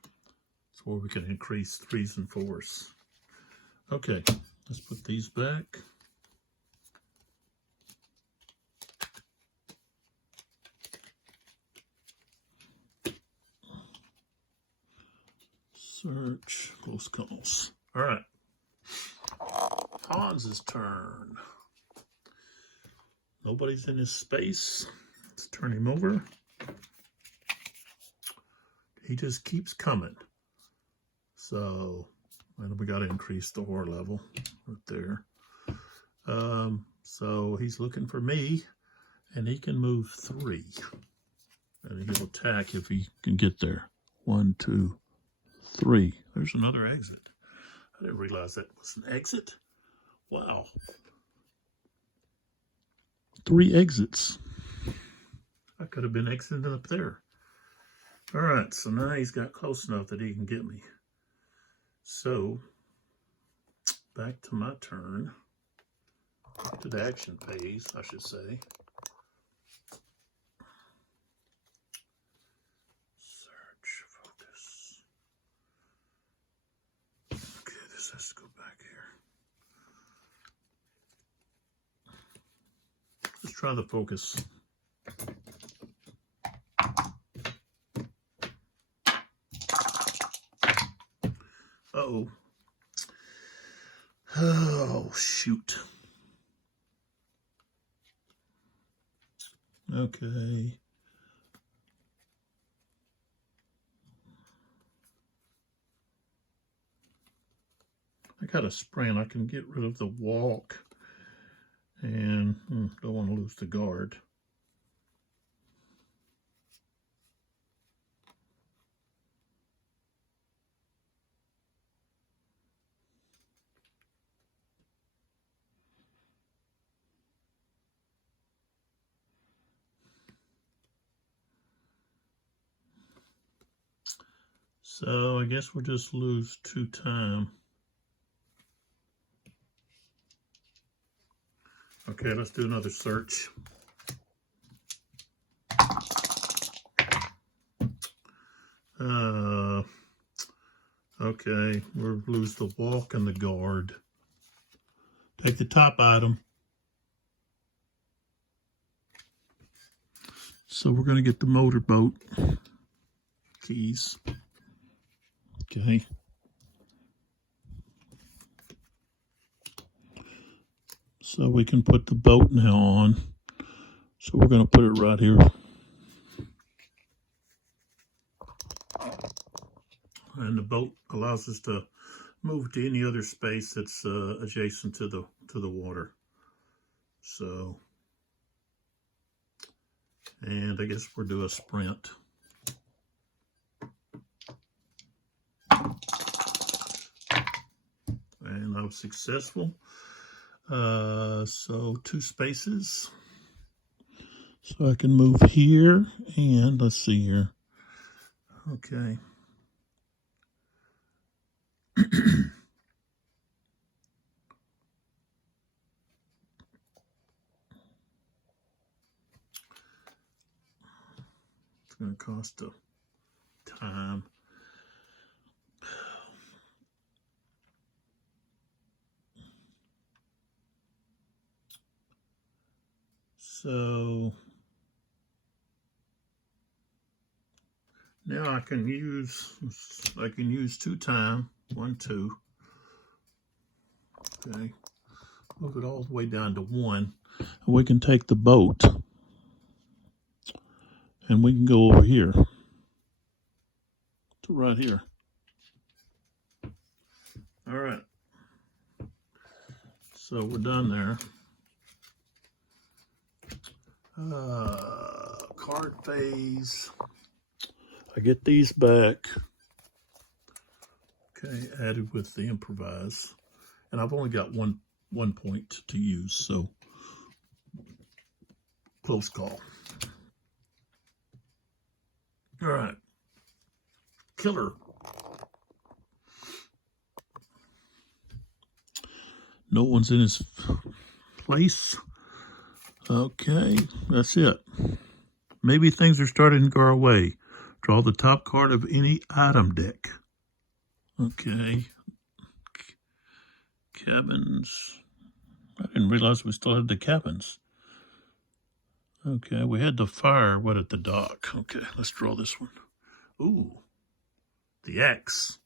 That's where we can increase 3s and 4s. Okay, let's put these back. Search, close calls. All right. Hans's turn. Nobody's in his space. Let's turn him over. He just keeps coming. So, and we got to increase the horror level right there. So he's looking for me, and he can move 3. And he'll attack if he can get there. 1, 2, 3. There's another exit. I didn't realize that was an exit. Wow. 3 exits. I could have been exiting up there. All right, so now he's got close enough that he can get me. So, back to my turn. To the action phase, I should say. Search, focus. Okay, this has to go back here. Let's try the focus. Uh-oh. Oh, shoot. Okay. I got a sprint. I can get rid of the walk. And don't want to lose the guard. So I guess we'll just lose 2 time. Okay, let's do another search. Okay, we'll lose the walk and the guard. Take the top item. So we're going to get the motorboat keys. Okay. So we can put the boat now on. So we're going to put it right here. And the boat allows us to move to any other space that's adjacent to the water. So, and I guess we'll do a sprint. And I was successful. So 2 spaces. So I can move here and let's see here. Okay. It's going to cost a time. So now I can use 2 time. 1, 2. Okay. Move it all the way down to 1. And we can take the boat and we can go over here to right here. All right. So we're done there. Card phase. I get these back. Okay, added with the improvise. And I've only got one point to use, so close call. All right. Killer. No one's in his place. Okay, that's it. Maybe things are starting to go our way. Draw the top card of any item deck. Okay. Cabins. I didn't realize we still had the cabins. Okay, we had the firewood at the dock. Okay, let's draw this one. Ooh, the axe.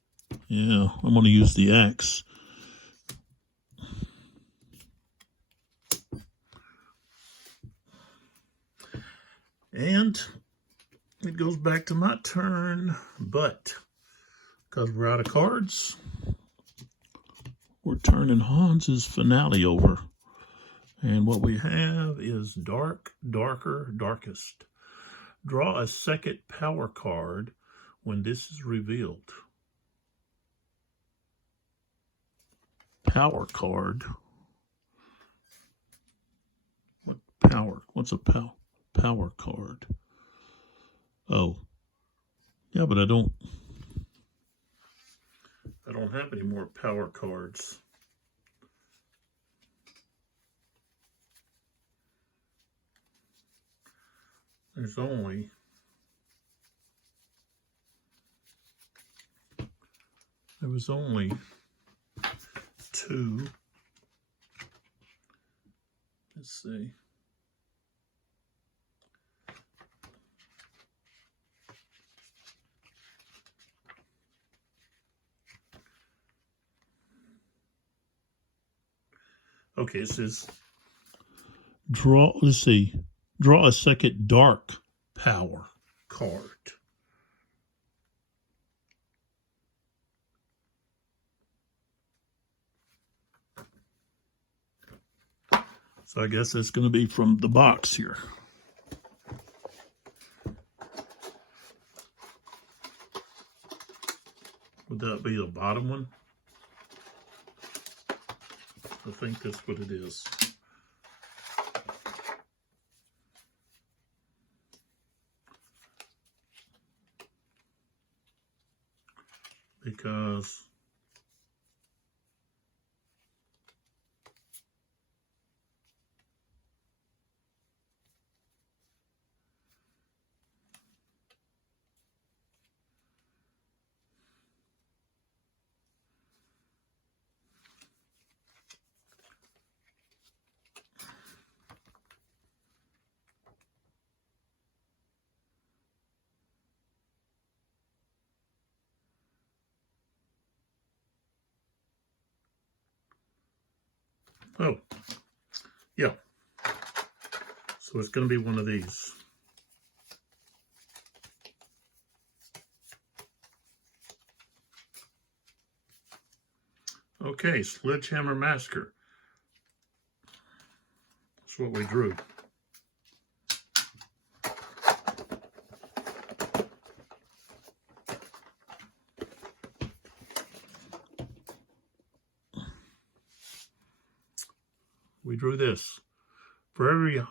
Yeah, I'm going to use the axe. And it goes back to my turn, but because we're out of cards, we're turning Hans's finale over. And what we have is dark, darker, darkest. Draw a second power card when this is revealed. Power card. What power? What's a power card? Oh. Yeah, but I don't have any more power cards. There was only 2. Let's see. Okay, it says draw a second dark power card. So I guess that's going to be from the box here. Would that be the bottom one? I think that's what it is. Because oh, yeah. So it's going to be one of these. Okay, Sledgehammer Massacre. That's what we drew. We drew this. For every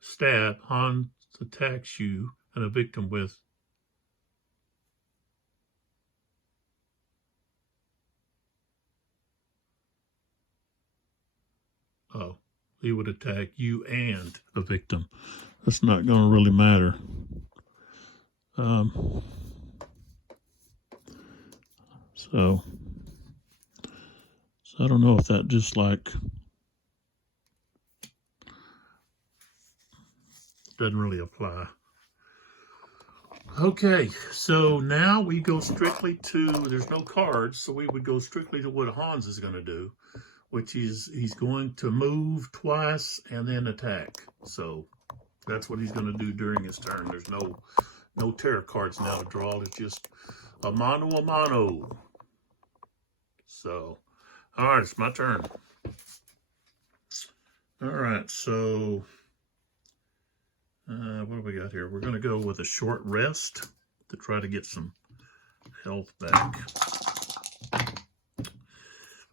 stab, Hans attacks you and a victim with he would attack you and a victim. That's not going to really matter. So I don't know if that just like doesn't really apply. Okay, so now we go strictly to, there's no cards, so we would go strictly to what Hans is going to do, which is he's going to move twice and then attack. So that's what he's going to do during his turn. There's no terror cards now to draw. It's just a mano a mano. So, all right, it's my turn. All right, so what do we got here? We're going to go with a short rest to try to get some health back. If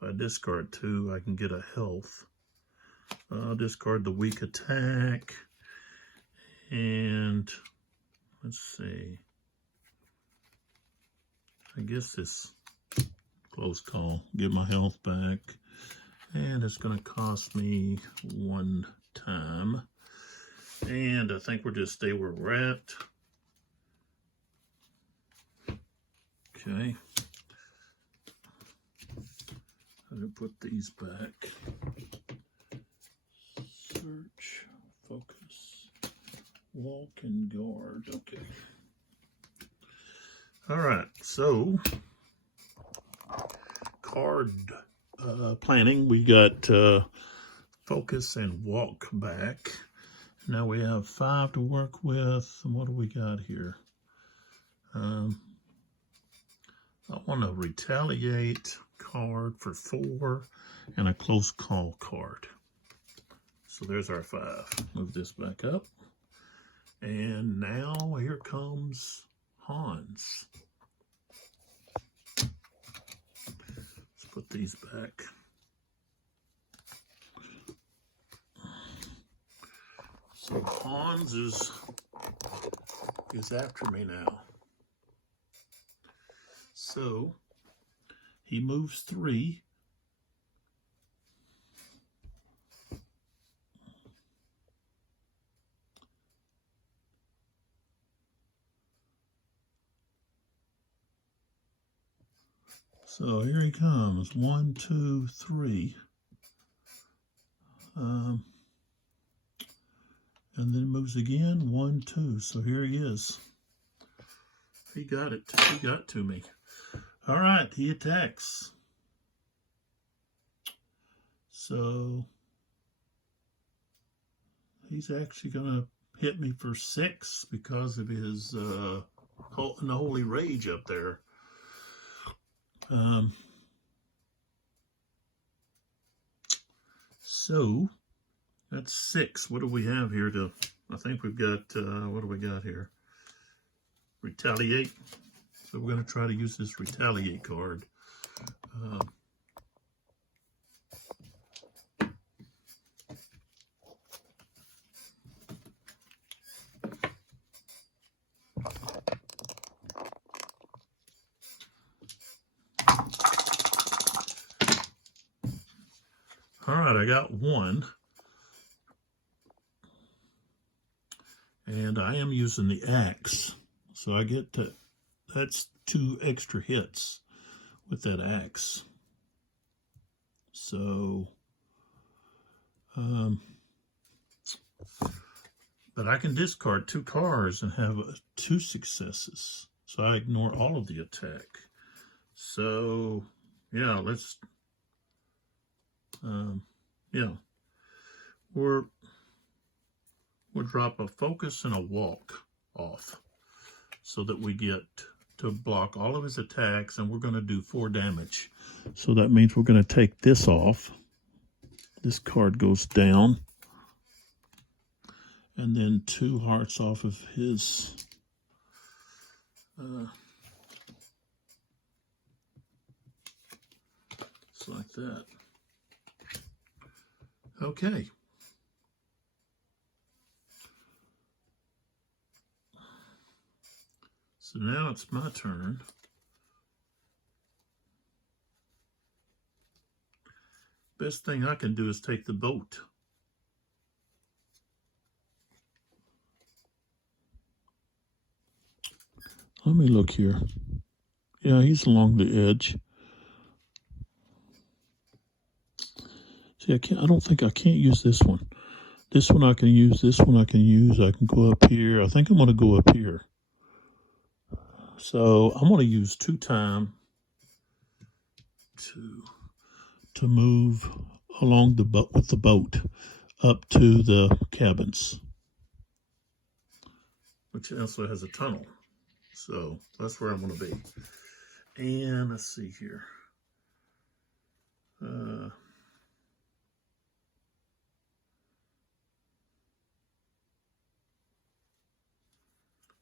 I discard 2, I can get a health. I'll discard the weak attack. And let's see. I guess this close call. Get my health back. And it's going to cost me 1 time. And I think we'll just stay where we're at. Okay. I'm going to put these back. Search, focus, walk, and guard. Okay. All right. So, card planning. We got focus and walk back. Now we have 5 to work with. And what do we got here? I want a retaliate card for 4 and a close call card. So there's our 5. Move this back up. And now here comes Hans. Let's put these back. So Hans is after me now. So he moves 3. So here he comes. 1, 2, 3. And then moves again. 1, 2. So here he is. He got it. He got to me. All right, he attacks. So he's actually going to hit me for 6 because of his unholy rage up there. So that's 6. What do we have here to, I think we've got, what do we got here? Retaliate. So we're going to try to use this retaliate card. All right, I got 1. And I am using the axe. So I get to, that's 2 extra hits with that axe. So, but I can discard 2 cards and have 2 successes. So I ignore all of the attack. So, yeah, let's, yeah, we'll drop a focus and a walk off so that we get to block all of his attacks, and we're going to do 4 damage. So that means we're going to take this off. This card goes down. And then 2 hearts off of his just like that. Okay. So now it's my turn. Best thing I can do is take the boat. Let me look here. Yeah, he's along the edge. See, I don't think I can't use this one. This one I can use. This one I can use. I can go up here. I think I'm going to go up here. So I'm going to use 2 time to move along the boat with the boat up to the cabins, which also has a tunnel. So that's where I'm going to be. And let's see here.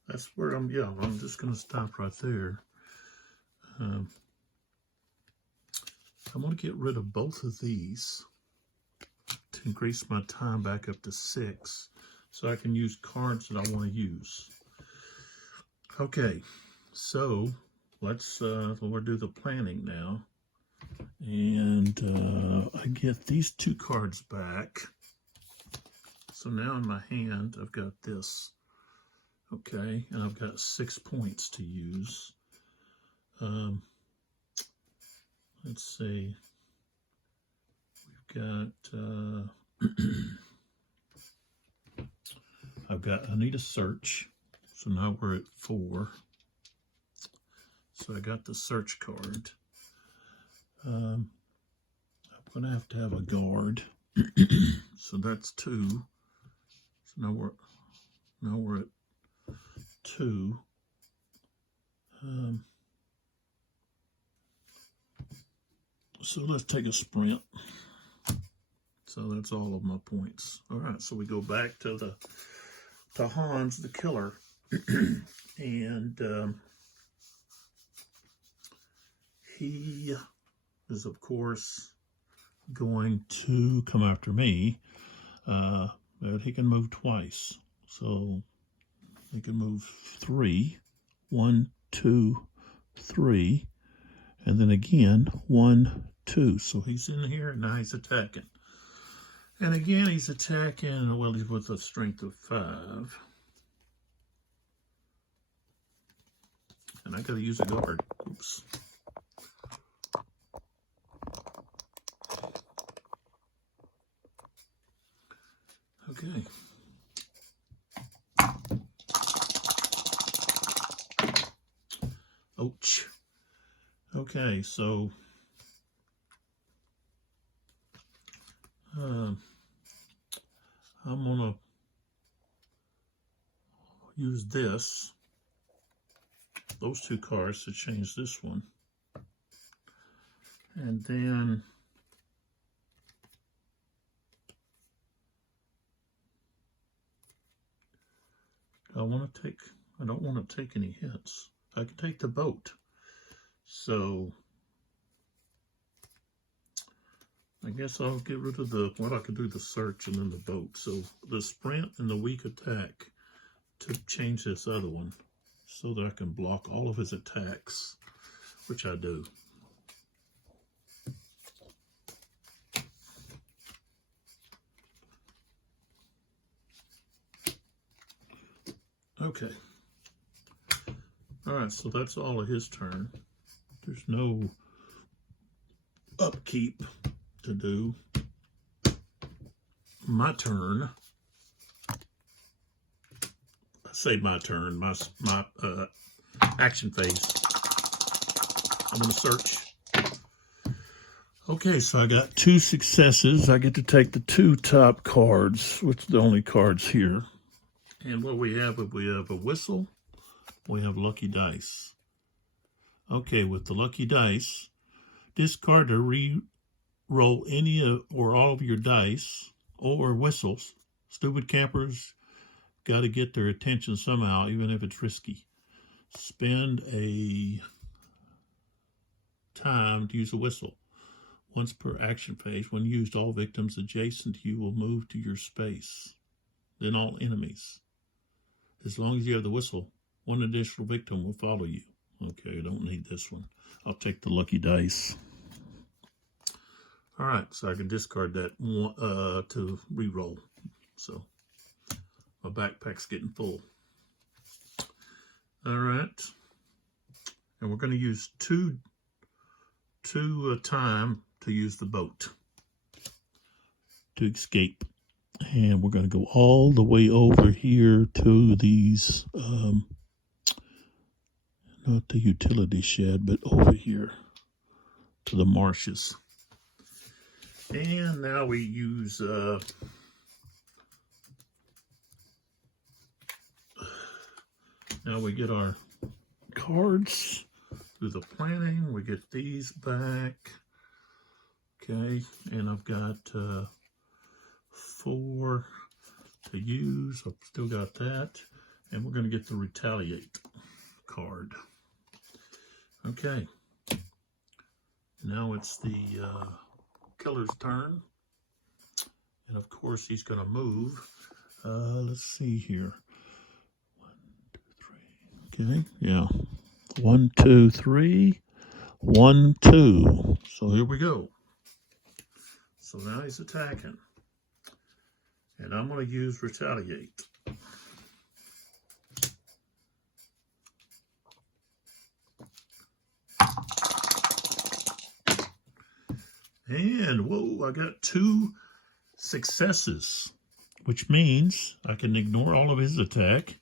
That's where I'm just going to stop right there. I'm going to get rid of both of these to increase my time back up to 6 so I can use cards that I want to use. Okay, so let's we'll do the planning now. And I get these 2 cards back. So now in my hand, I've got this. Okay, and I've got 6 points to use. Let's see. We've got, I need a search. So now we're at 4. So I got the search card. I'm going to have a guard. So that's 2. So now we're at 2. So let's take a sprint. So that's all of my points. All right, so we go back to Hans the Killer. And he is, of course, going to come after me. But he can move twice. So he can move 3. 1, 2, 3. And then again, 1, 2. So he's in here, and now he's attacking. And again, he's attacking, well, he's with a strength of 5. And I gotta use a guard. Oops. Okay. Ouch. Okay, so I'm gonna use those 2 cards to change this one. And then I don't want to take any hits. I can take the boat. So I guess I'll get rid of I could do the search and then the boat. So the sprint and the weak attack to change this other one so that I can block all of his attacks, which I do. Okay. All right, so that's all of his turn. There's no upkeep to do. My turn. I say my turn, my action phase. I'm going to search. Okay, so I got 2 successes. I get to take the 2 top cards, which are the only cards here. And what we have a whistle. We have lucky dice. Okay, with the lucky dice, discard or re-roll any or all of your dice or whistles. Stupid campers got to get their attention somehow, even if it's risky. Spend a time to use a whistle. Once per action phase. When used, all victims adjacent to you will move to your space. Then all enemies. As long as you have the whistle, 1 additional victim will follow you. Okay, I don't need this one. I'll take the lucky dice. All right, so I can discard that to re-roll. So my backpack's getting full. All right, and we're going to use two time to use the boat to escape. And we're going to go all the way over here to these, not the utility shed, but over here to the marshes. And now we use, now we get our cards through the planning. We get these back. Okay, and I've got 4 to use. I've still got that. And we're going to get the retaliate card. Okay. Now it's the killer's turn. And of course he's going to move. Let's see here. 1, 2, 3. Okay, yeah. 1, 2, 3. 1, 2. So here we go. So now he's attacking. And I'm going to use retaliate. And whoa, I got 2 successes, which means I can ignore all of his attack.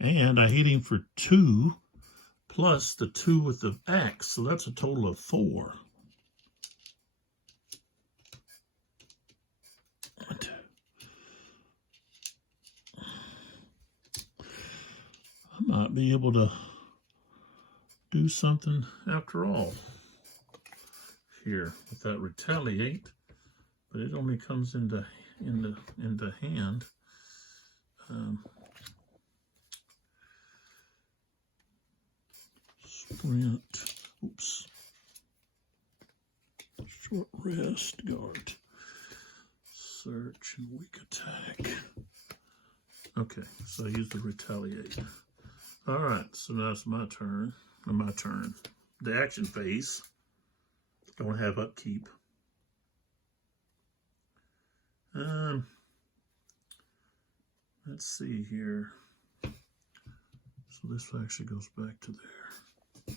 And I hit him for 2 plus the 2 with the axe. So that's a total of 4. I might be able to do something after all here with that retaliate. but it only comes in the hand. Sprint. Oops. Short rest, guard. Search and weak attack. Okay, so I use the retaliate. All right, so now it's my turn. My turn. The action phase. Don't have upkeep. Let's see here. So this actually goes back to there.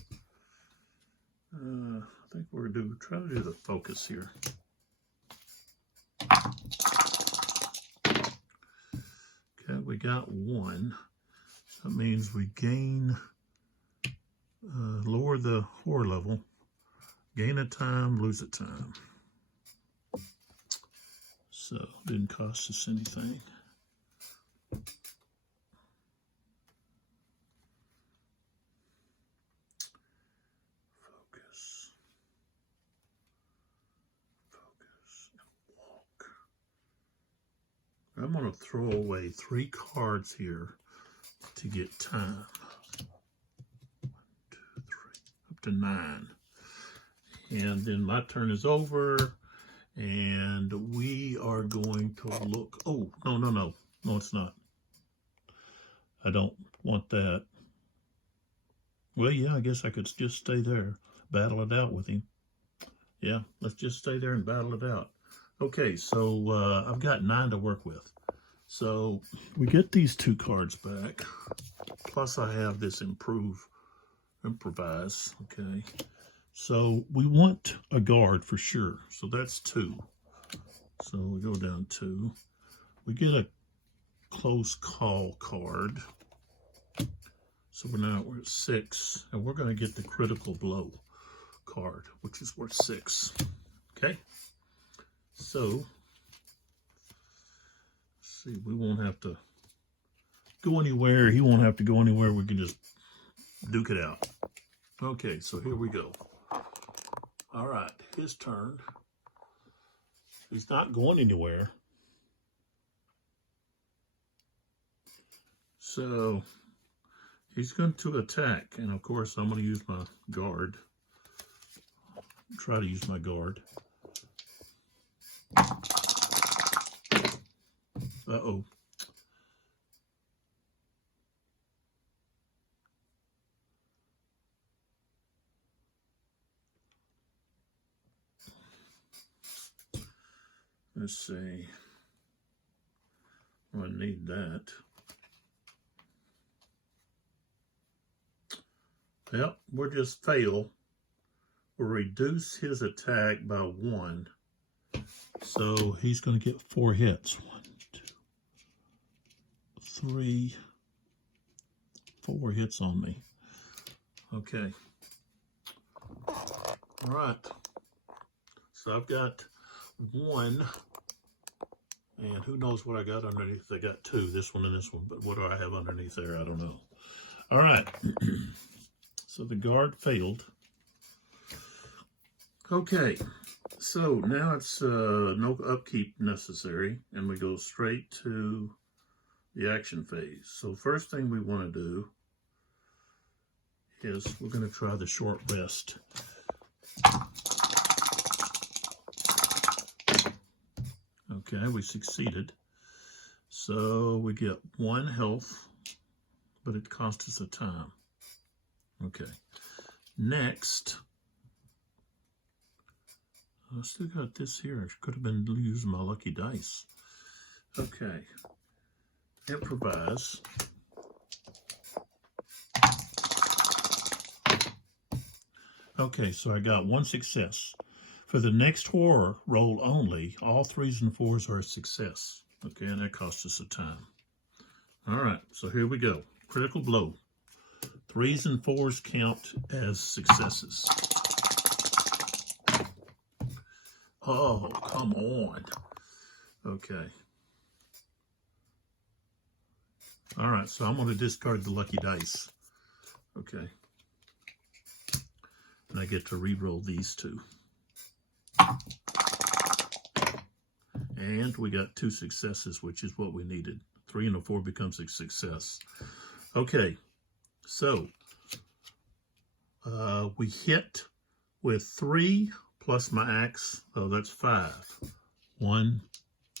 I think we're gonna try to do the focus here. Okay, we got one. That means we gain, lower the horror level, gain a time, lose a time. So didn't cost us anything. Focus, and walk. I'm going to throw away 3 cards here to get time. 1, 2, 3, up to 9. And then my turn is over, and we are going to look. Oh, no, it's not. I don't want that. Well, yeah, I guess I could just stay there, battle it out with him. Yeah, let's just stay there and battle it out. Okay, so I've got 9 to work with. So we get these 2 cards back, plus I have this improvise, okay? So we want a guard for sure, so that's 2. So we go down 2. We get a close call card. So we're at 6, and we're going to get the critical blow card, which is worth 6. Okay? So see, we won't have to go anywhere. He won't have to go anywhere. We can just duke it out. Okay, so here we go. All right, his turn. He's not going anywhere. So he's going to attack. And of course, I'm going to use my guard. Try to use my guard. Uh-oh. Let's see. I need that. Yep, we'll just fail. We'll reduce his attack by 1. So he's going to get 4 hits. 1, 2, 3, 4 hits on me. Okay. All right. So I've got 1. And who knows what I got underneath? I got 2, this one and this one. But what do I have underneath there? I don't know. All right. So the guard failed. Okay. So now it's no upkeep necessary. And we go straight to the action phase. So first thing we want to do is we're going to try the short rest. Okay, we succeeded. So we get 1 health, but it cost us a time. Okay. Next, I still got this here. I could have been using my lucky dice. Okay. Improvise. Okay, so I got 1 success. For the next horror roll only, all 3s and 4s are a success. Okay, and that costs us a time. All right, so here we go. Critical blow. 3s and 4s count as successes. Oh, come on. Okay. All right, so I'm going to discard the lucky dice. Okay. And I get to re-roll these 2. And we got 2 successes, which is what we needed. 3 and a 4 becomes a success. Okay, so we hit with 3 plus my axe, so that's 5. 1,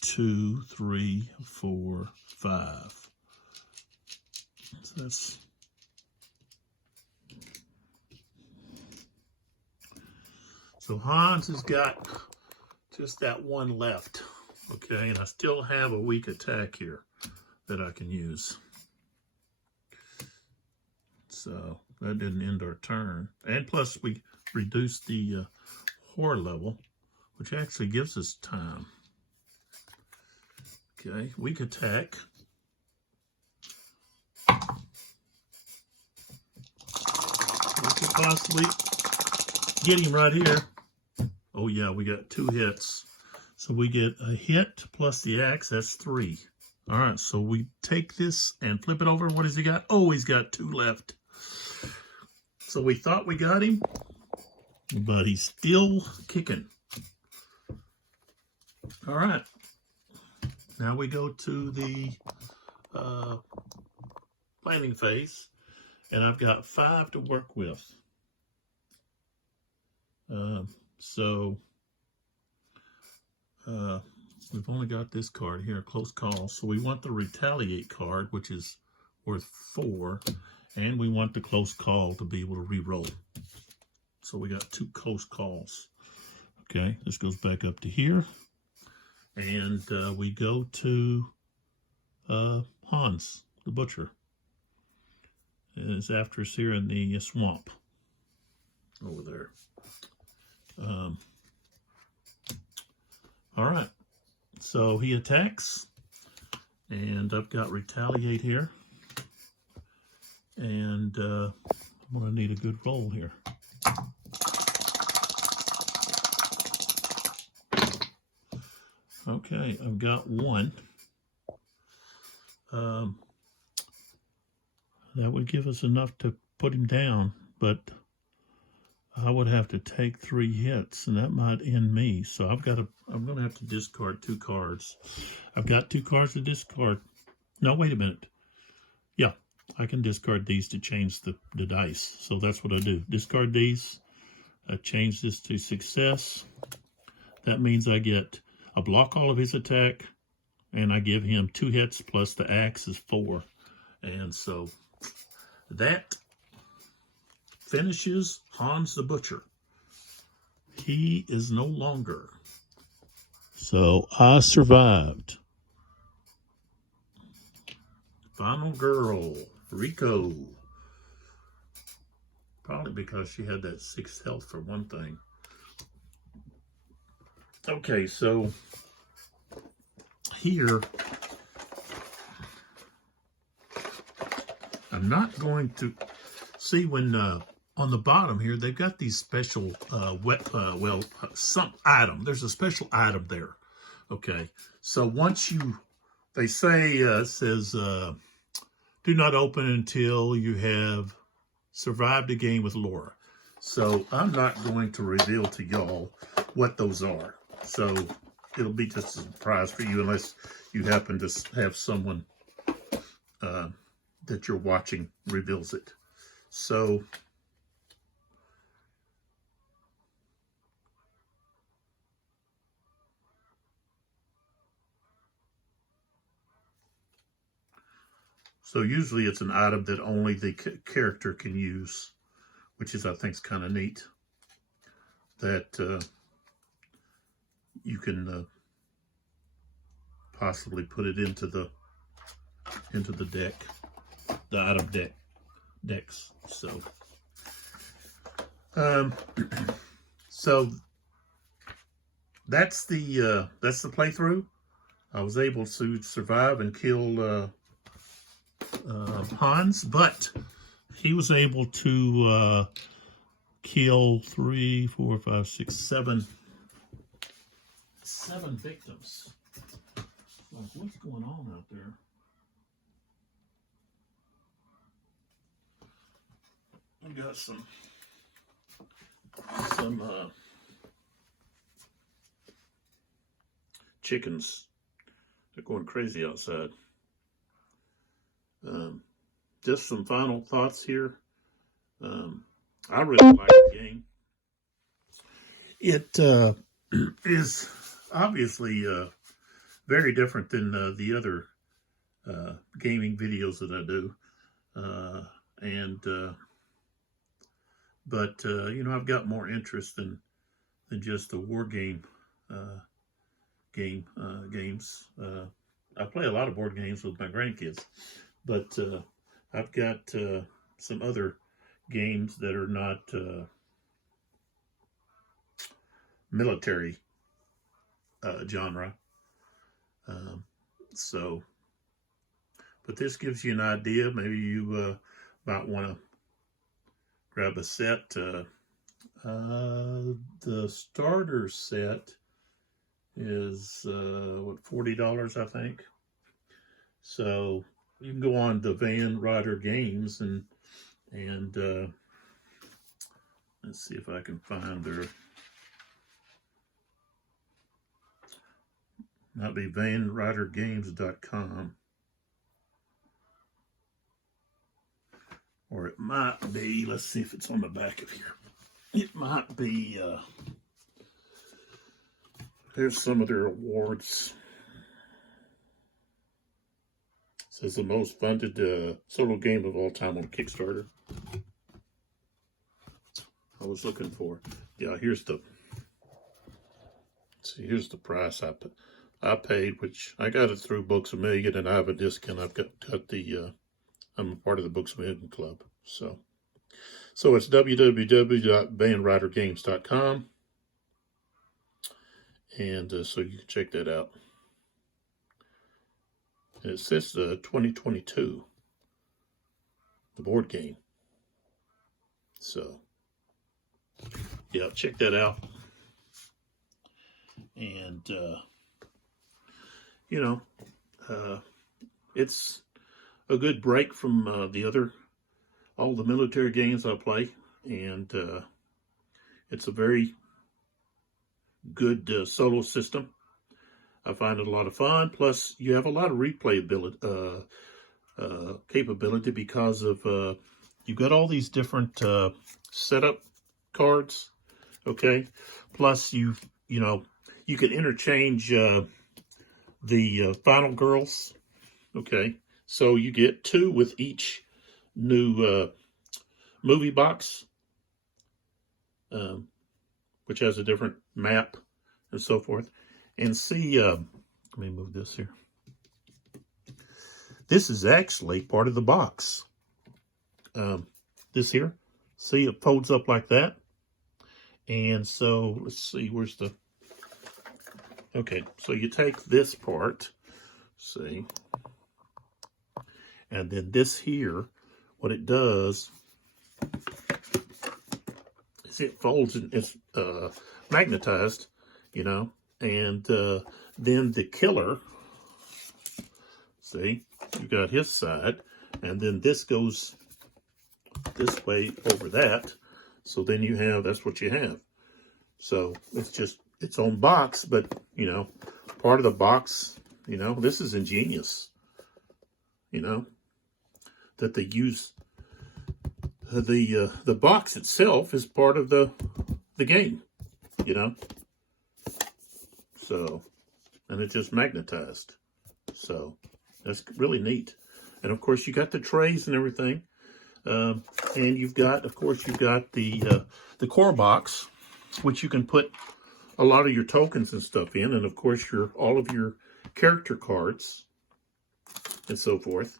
2, 3, 4, 5. So that's so Hans has got just that 1 left. Okay, and I still have a weak attack here that I can use. So that didn't end our turn. And plus we reduced the horror level, which actually gives us time. Okay, weak attack. We could possibly get him right here. Oh yeah, we got 2 hits. So we get a hit plus the axe, that's 3. All right, so we take this and flip it over. What has he got? Oh, he's got 2 left. So we thought we got him, but he's still kicking. All right, now we go to the planning phase, and I've got 5 to work with. We've only got this card here, close call. So we want the retaliate card, which is worth 4, and we want the close call to be able to re-roll. So we got 2 close calls. Okay, this goes back up to here, and we go to Hans, the butcher. And it's after us here in the swamp over there. All right, so he attacks, and I've got retaliate here, and I'm going to need a good roll here. Okay, I've got 1. That would give us enough to put him down, but I would have to take 3 hits, and that might end me. So I'm going to have to discard 2 cards. I've got 2 cards to discard. No, wait a minute. Yeah, I can discard these to change the dice. So that's what I do. Discard these. I change this to success. That means I block all of his attack, and I give him 2 hits plus the axe is 4. And so that finishes Hans the Butcher. He is no longer. So I survived. Final girl, Rico. Probably because she had that 6 health for one thing. Okay, so here, I'm not going to see when on the bottom here, they've got these special, some item. There's a special item there. Okay, so once they say, it says, do not open until you have survived a game with Laura. So I'm not going to reveal to y'all what those are. So it'll be just a surprise for you unless you happen to have someone that you're watching reveals it. So usually it's an item that only the character can use, which is, I think, is kind of neat. That you can possibly put it into the deck, the item decks. So, so that's the playthrough. I was able to survive and kill Hans, but he was able to kill 3, 4, 5, 6, 7 victims. Like, what's going on out there? We got some chickens. They're going crazy outside. Just some final thoughts here. I really like the game. It is obviously very different than the other gaming videos that I do. But you know, I've got more interest than just the war game games. I play a lot of board games with my grandkids, but I've got some other games that are not military genre. But this gives you an idea. Maybe you might want to grab a set. The starter set is what, $40, I think. So you can go on to Ryder Games and let's see if I can find their, might be VanRyderGames.com, or it might be, let's see if it's on the back of here. It might be, here's some of their awards. It says the most funded solo game of all time on Kickstarter. I was looking for, yeah, here's the, see, here's the price I paid, which I got it through Books A Million, and I have a discount. I've got the, I'm a part of the Books A Million Club. So it's www.vanrydergames.com, and so you can check that out. And it says 2022, the board game. So yeah, check that out. And you know, it's a good break from all the military games I play, and it's a very good solo system. I find it a lot of fun. Plus, you have a lot of replayability, capability, because of you've got all these different setup cards. Okay, plus you know, you can interchange the final girls. Okay, so you get 2 with each new movie box, which has a different map and so forth. And see, let me move this here. This is actually part of the box. This here, see, it folds up like that. And so, let's see, where's the, okay, so you take this part, see, and then this here, what it does is it folds, and it's magnetized, you know, and then the killer, see, you got his side, and then this goes this way over that. So then you have, that's what you have. So it's just its own box, but, you know, part of the box, you know, this is ingenious, you know, that they use the box itself is part of the game, you know. So, and it's just magnetized. So that's really neat. And of course you got the trays and everything. And you've got, of course, you've got the core box, which you can put a lot of your tokens and stuff in, and of course all of your character cards and so forth.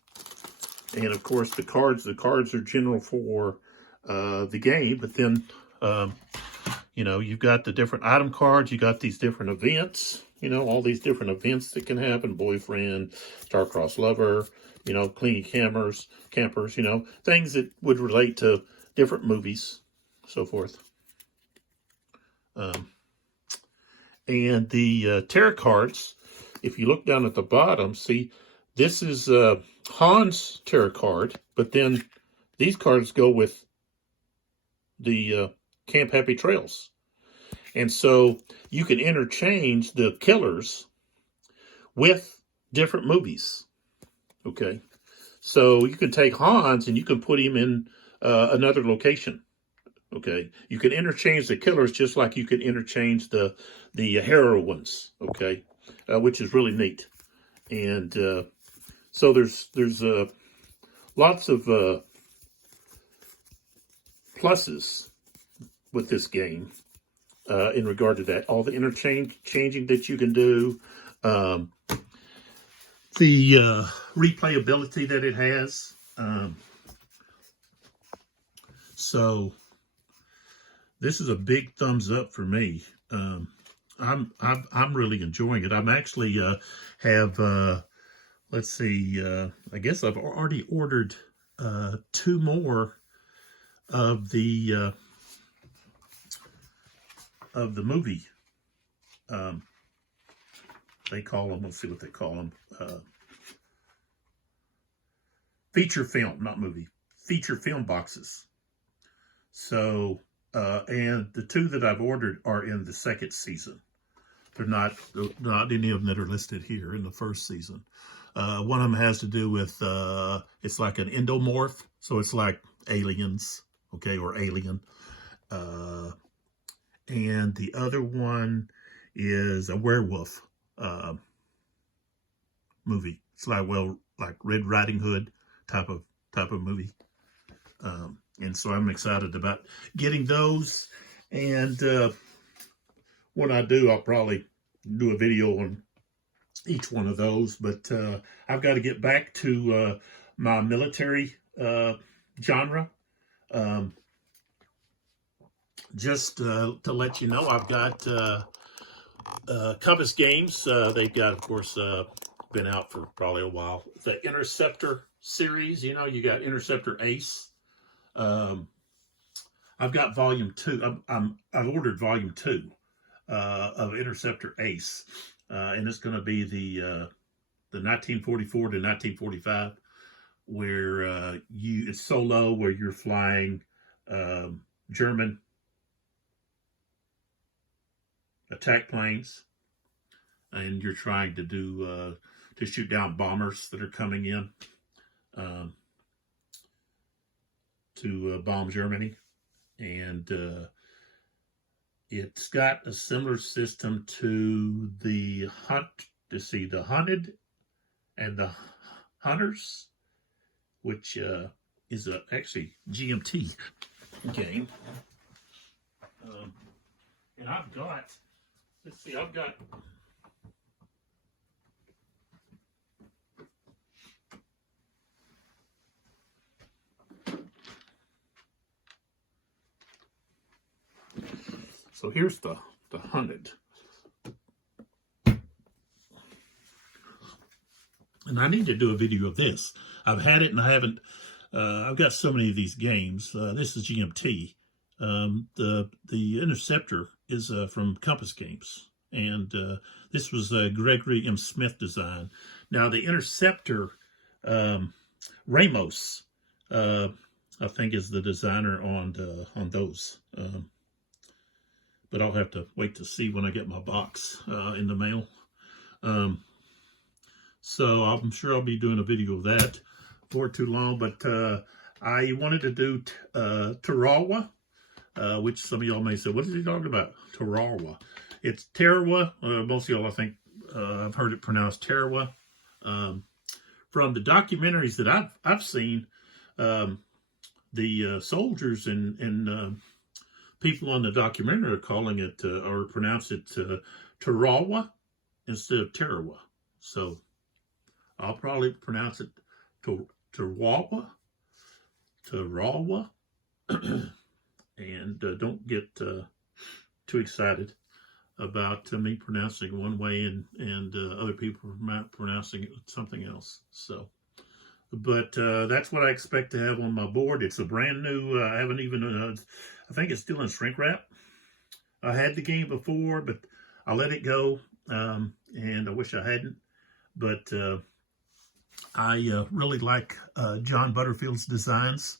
And of course the cards are general for the game, but then you know, you've got the different item cards, you got these different events, you know, all these different events that can happen, boyfriend, star-crossed lover, you know, cleaning campers, you know, things that would relate to different movies, so forth. And the tarot cards, if you look down at the bottom, see, this is Han's tarot card, but then these cards go with the Camp Happy Trails. And so you can interchange the killers, with different movies. Okay, so you can take Hans and you can put him in another location. Okay, you can interchange the killers just like you can interchange the heroines. Okay, which is really neat. And so there's lots of pluses with this game in regard to that. All the changing that you can do, the replayability that it has. So this is a big thumbs up for me. I'm really enjoying it. I'm actually have let's see. I guess I've already ordered 2 more of the movie. They call them. Let's see what they call them. Feature film, not movie. Feature film boxes. So, and the 2 that I've ordered are in the 2nd season. They're not any of them that are listed here in the 1st season. One of them has to do with, it's like an endomorph. So it's like aliens, okay, or alien. And the other one is a werewolf movie. It's like, well, like Red Riding Hood type of movie. And so I'm excited about getting those. And when I do, I'll probably do a video on each one of those. But I've got to get back to my military genre. Just to let you know, I've got Compass Games. They've got, of course, been out for probably a while. The Interceptor series, you know, you got Interceptor Ace. I've got volume 2. I've ordered volume 2 of Interceptor Ace, and it's going to be the 1944 to 1945, where it's solo, where you're flying German attack planes, and you're trying to do to shoot down bombers that are coming in to bomb Germany. And it's got a similar system to the the Hunted and the Hunters, which is actually GMT game. And I've got, let's see, I've got so here's the Hunted. And I need to do a video of this. I've had it and I haven't, I've got so many of these games. This is GMT. The Interceptor is from Compass Games. And this was Gregory M. Smith design. Now the Interceptor, Ramos, I think is the designer on those. But I'll have to wait to see when I get my box in the mail. So I'm sure I'll be doing a video of that for too long. But I wanted to do Tarawa, which some of y'all may say, what is he talking about? Tarawa. It's Tarawa. Most of y'all, I think, I've heard it pronounced Tarawa. From the documentaries that I've seen, the soldiers and people on the documentary are calling it or pronounce it Tarawa instead of Tarawa. So I'll probably pronounce it Tarawa. And don't get too excited about me pronouncing one way and other people pronouncing it something else. So, but that's what I expect to have on my board. It's a brand new, I haven't even, I think it's still in shrink wrap. I had the game before, but I let it go, and I wish I hadn't. But I really like John Butterfield's designs,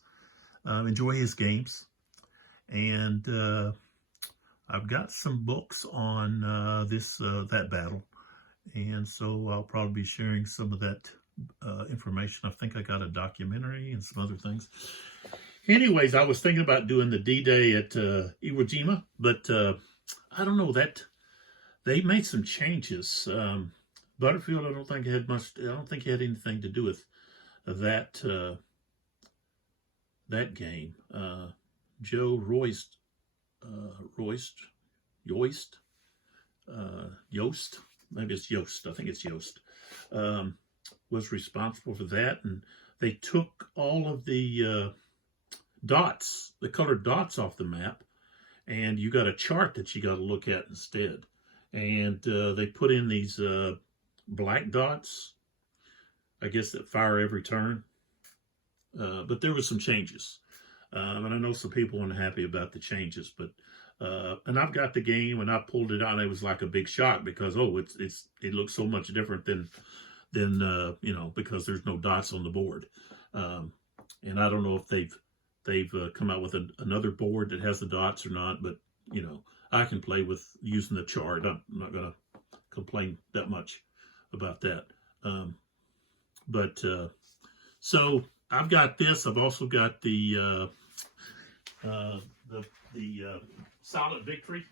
enjoy his games, and I've got some books on that battle, And so I'll probably be sharing some of that information. I think I got a documentary and some other things. Anyways, I was thinking about doing the D-Day at Iwo Jima, but I don't know, that they made some changes. Butterfield, I don't think it had much. I don't think it had anything to do with that that game. Joe Royst, Yost, maybe it's Yost. I think it's Yost. Was responsible for that, and they took all of the dots, the colored dots off the map, and you got a chart that you got to look at instead. And they put in these black dots, I guess, that fire every turn. But there was some changes. And I know some people weren't happy about the changes, but and I've got the game and I pulled it out and it was like a big shock because, oh, it looks so much different than you know, because there's no dots on the board. And I don't know if they've come out with another board that has the dots or not, but you know, I can play with using the chart. I'm not going to complain that much about that. So I've got this. I've also got the Solid Victory,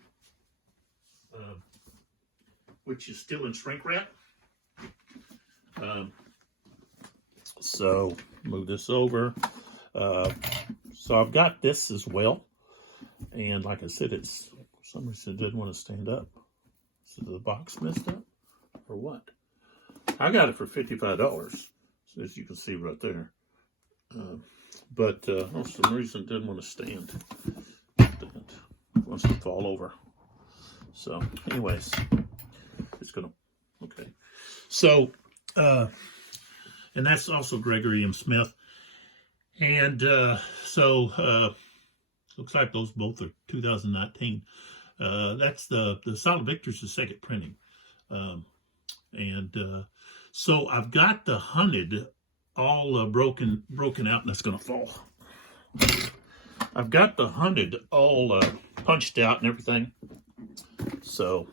which is still in shrink wrap. So move this over. So I've got this as well. And like I said, it's, for some reason, it didn't want to stand up. So the box messed up or what? I got it for $55, as you can see right there. But for some reason, it didn't want to stand. It wants to fall over. So, anyways, it's gonna, okay. So, and that's also Gregory M. Smith. And looks like those both are 2019. That's the Solid Victor's the second printing. So I've got the hunted all broken out, and that's going to fall. I've got the hunted all punched out and everything. So,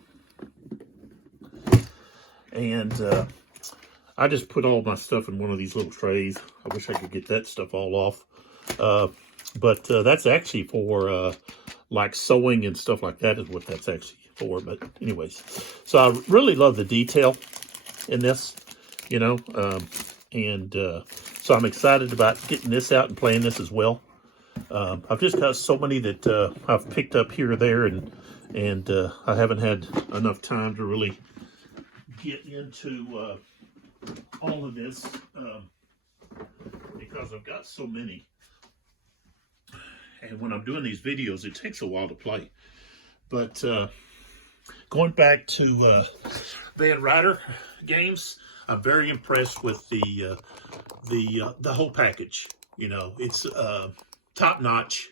and I just put all my stuff in one of these little trays. I wish I could get that stuff all off. But that's actually for like sewing and stuff like that is what that's actually for. But anyways, so I really love the detail in this, you know, so I'm excited about getting this out and playing this as well. I've just got so many that I've picked up here or there, and I haven't had enough time to really get into all of this because I've got so many. And when I'm doing these videos, it takes a while to play. But going back to Ryder Games, I'm very impressed with the whole package. You know, it's top notch.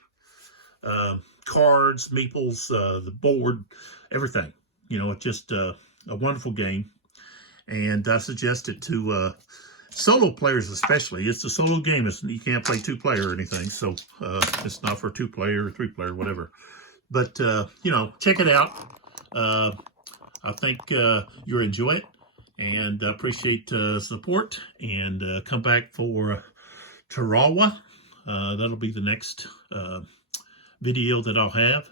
Cards, meeples, the board, everything. You know, it's just a wonderful game. And I suggest it to solo players especially. It's a solo game. You can't play two-player or anything. So it's not for two-player or three-player, whatever. But, you know, check it out. I think you'll enjoy it. And appreciate support. And come back for Tarawa. That'll be the next video that I'll have.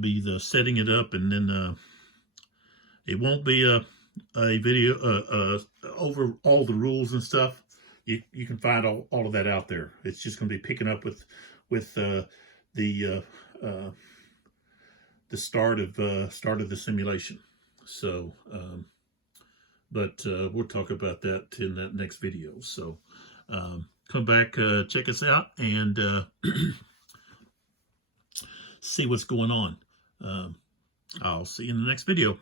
Be the setting it up, and then it won't be a video over all the rules and stuff. You can find all of that out there. It's just going to be picking up with the start of the simulation. So, but we'll talk about that in that next video. So, come back, check us out, and see what's going on. I'll see you in the next video.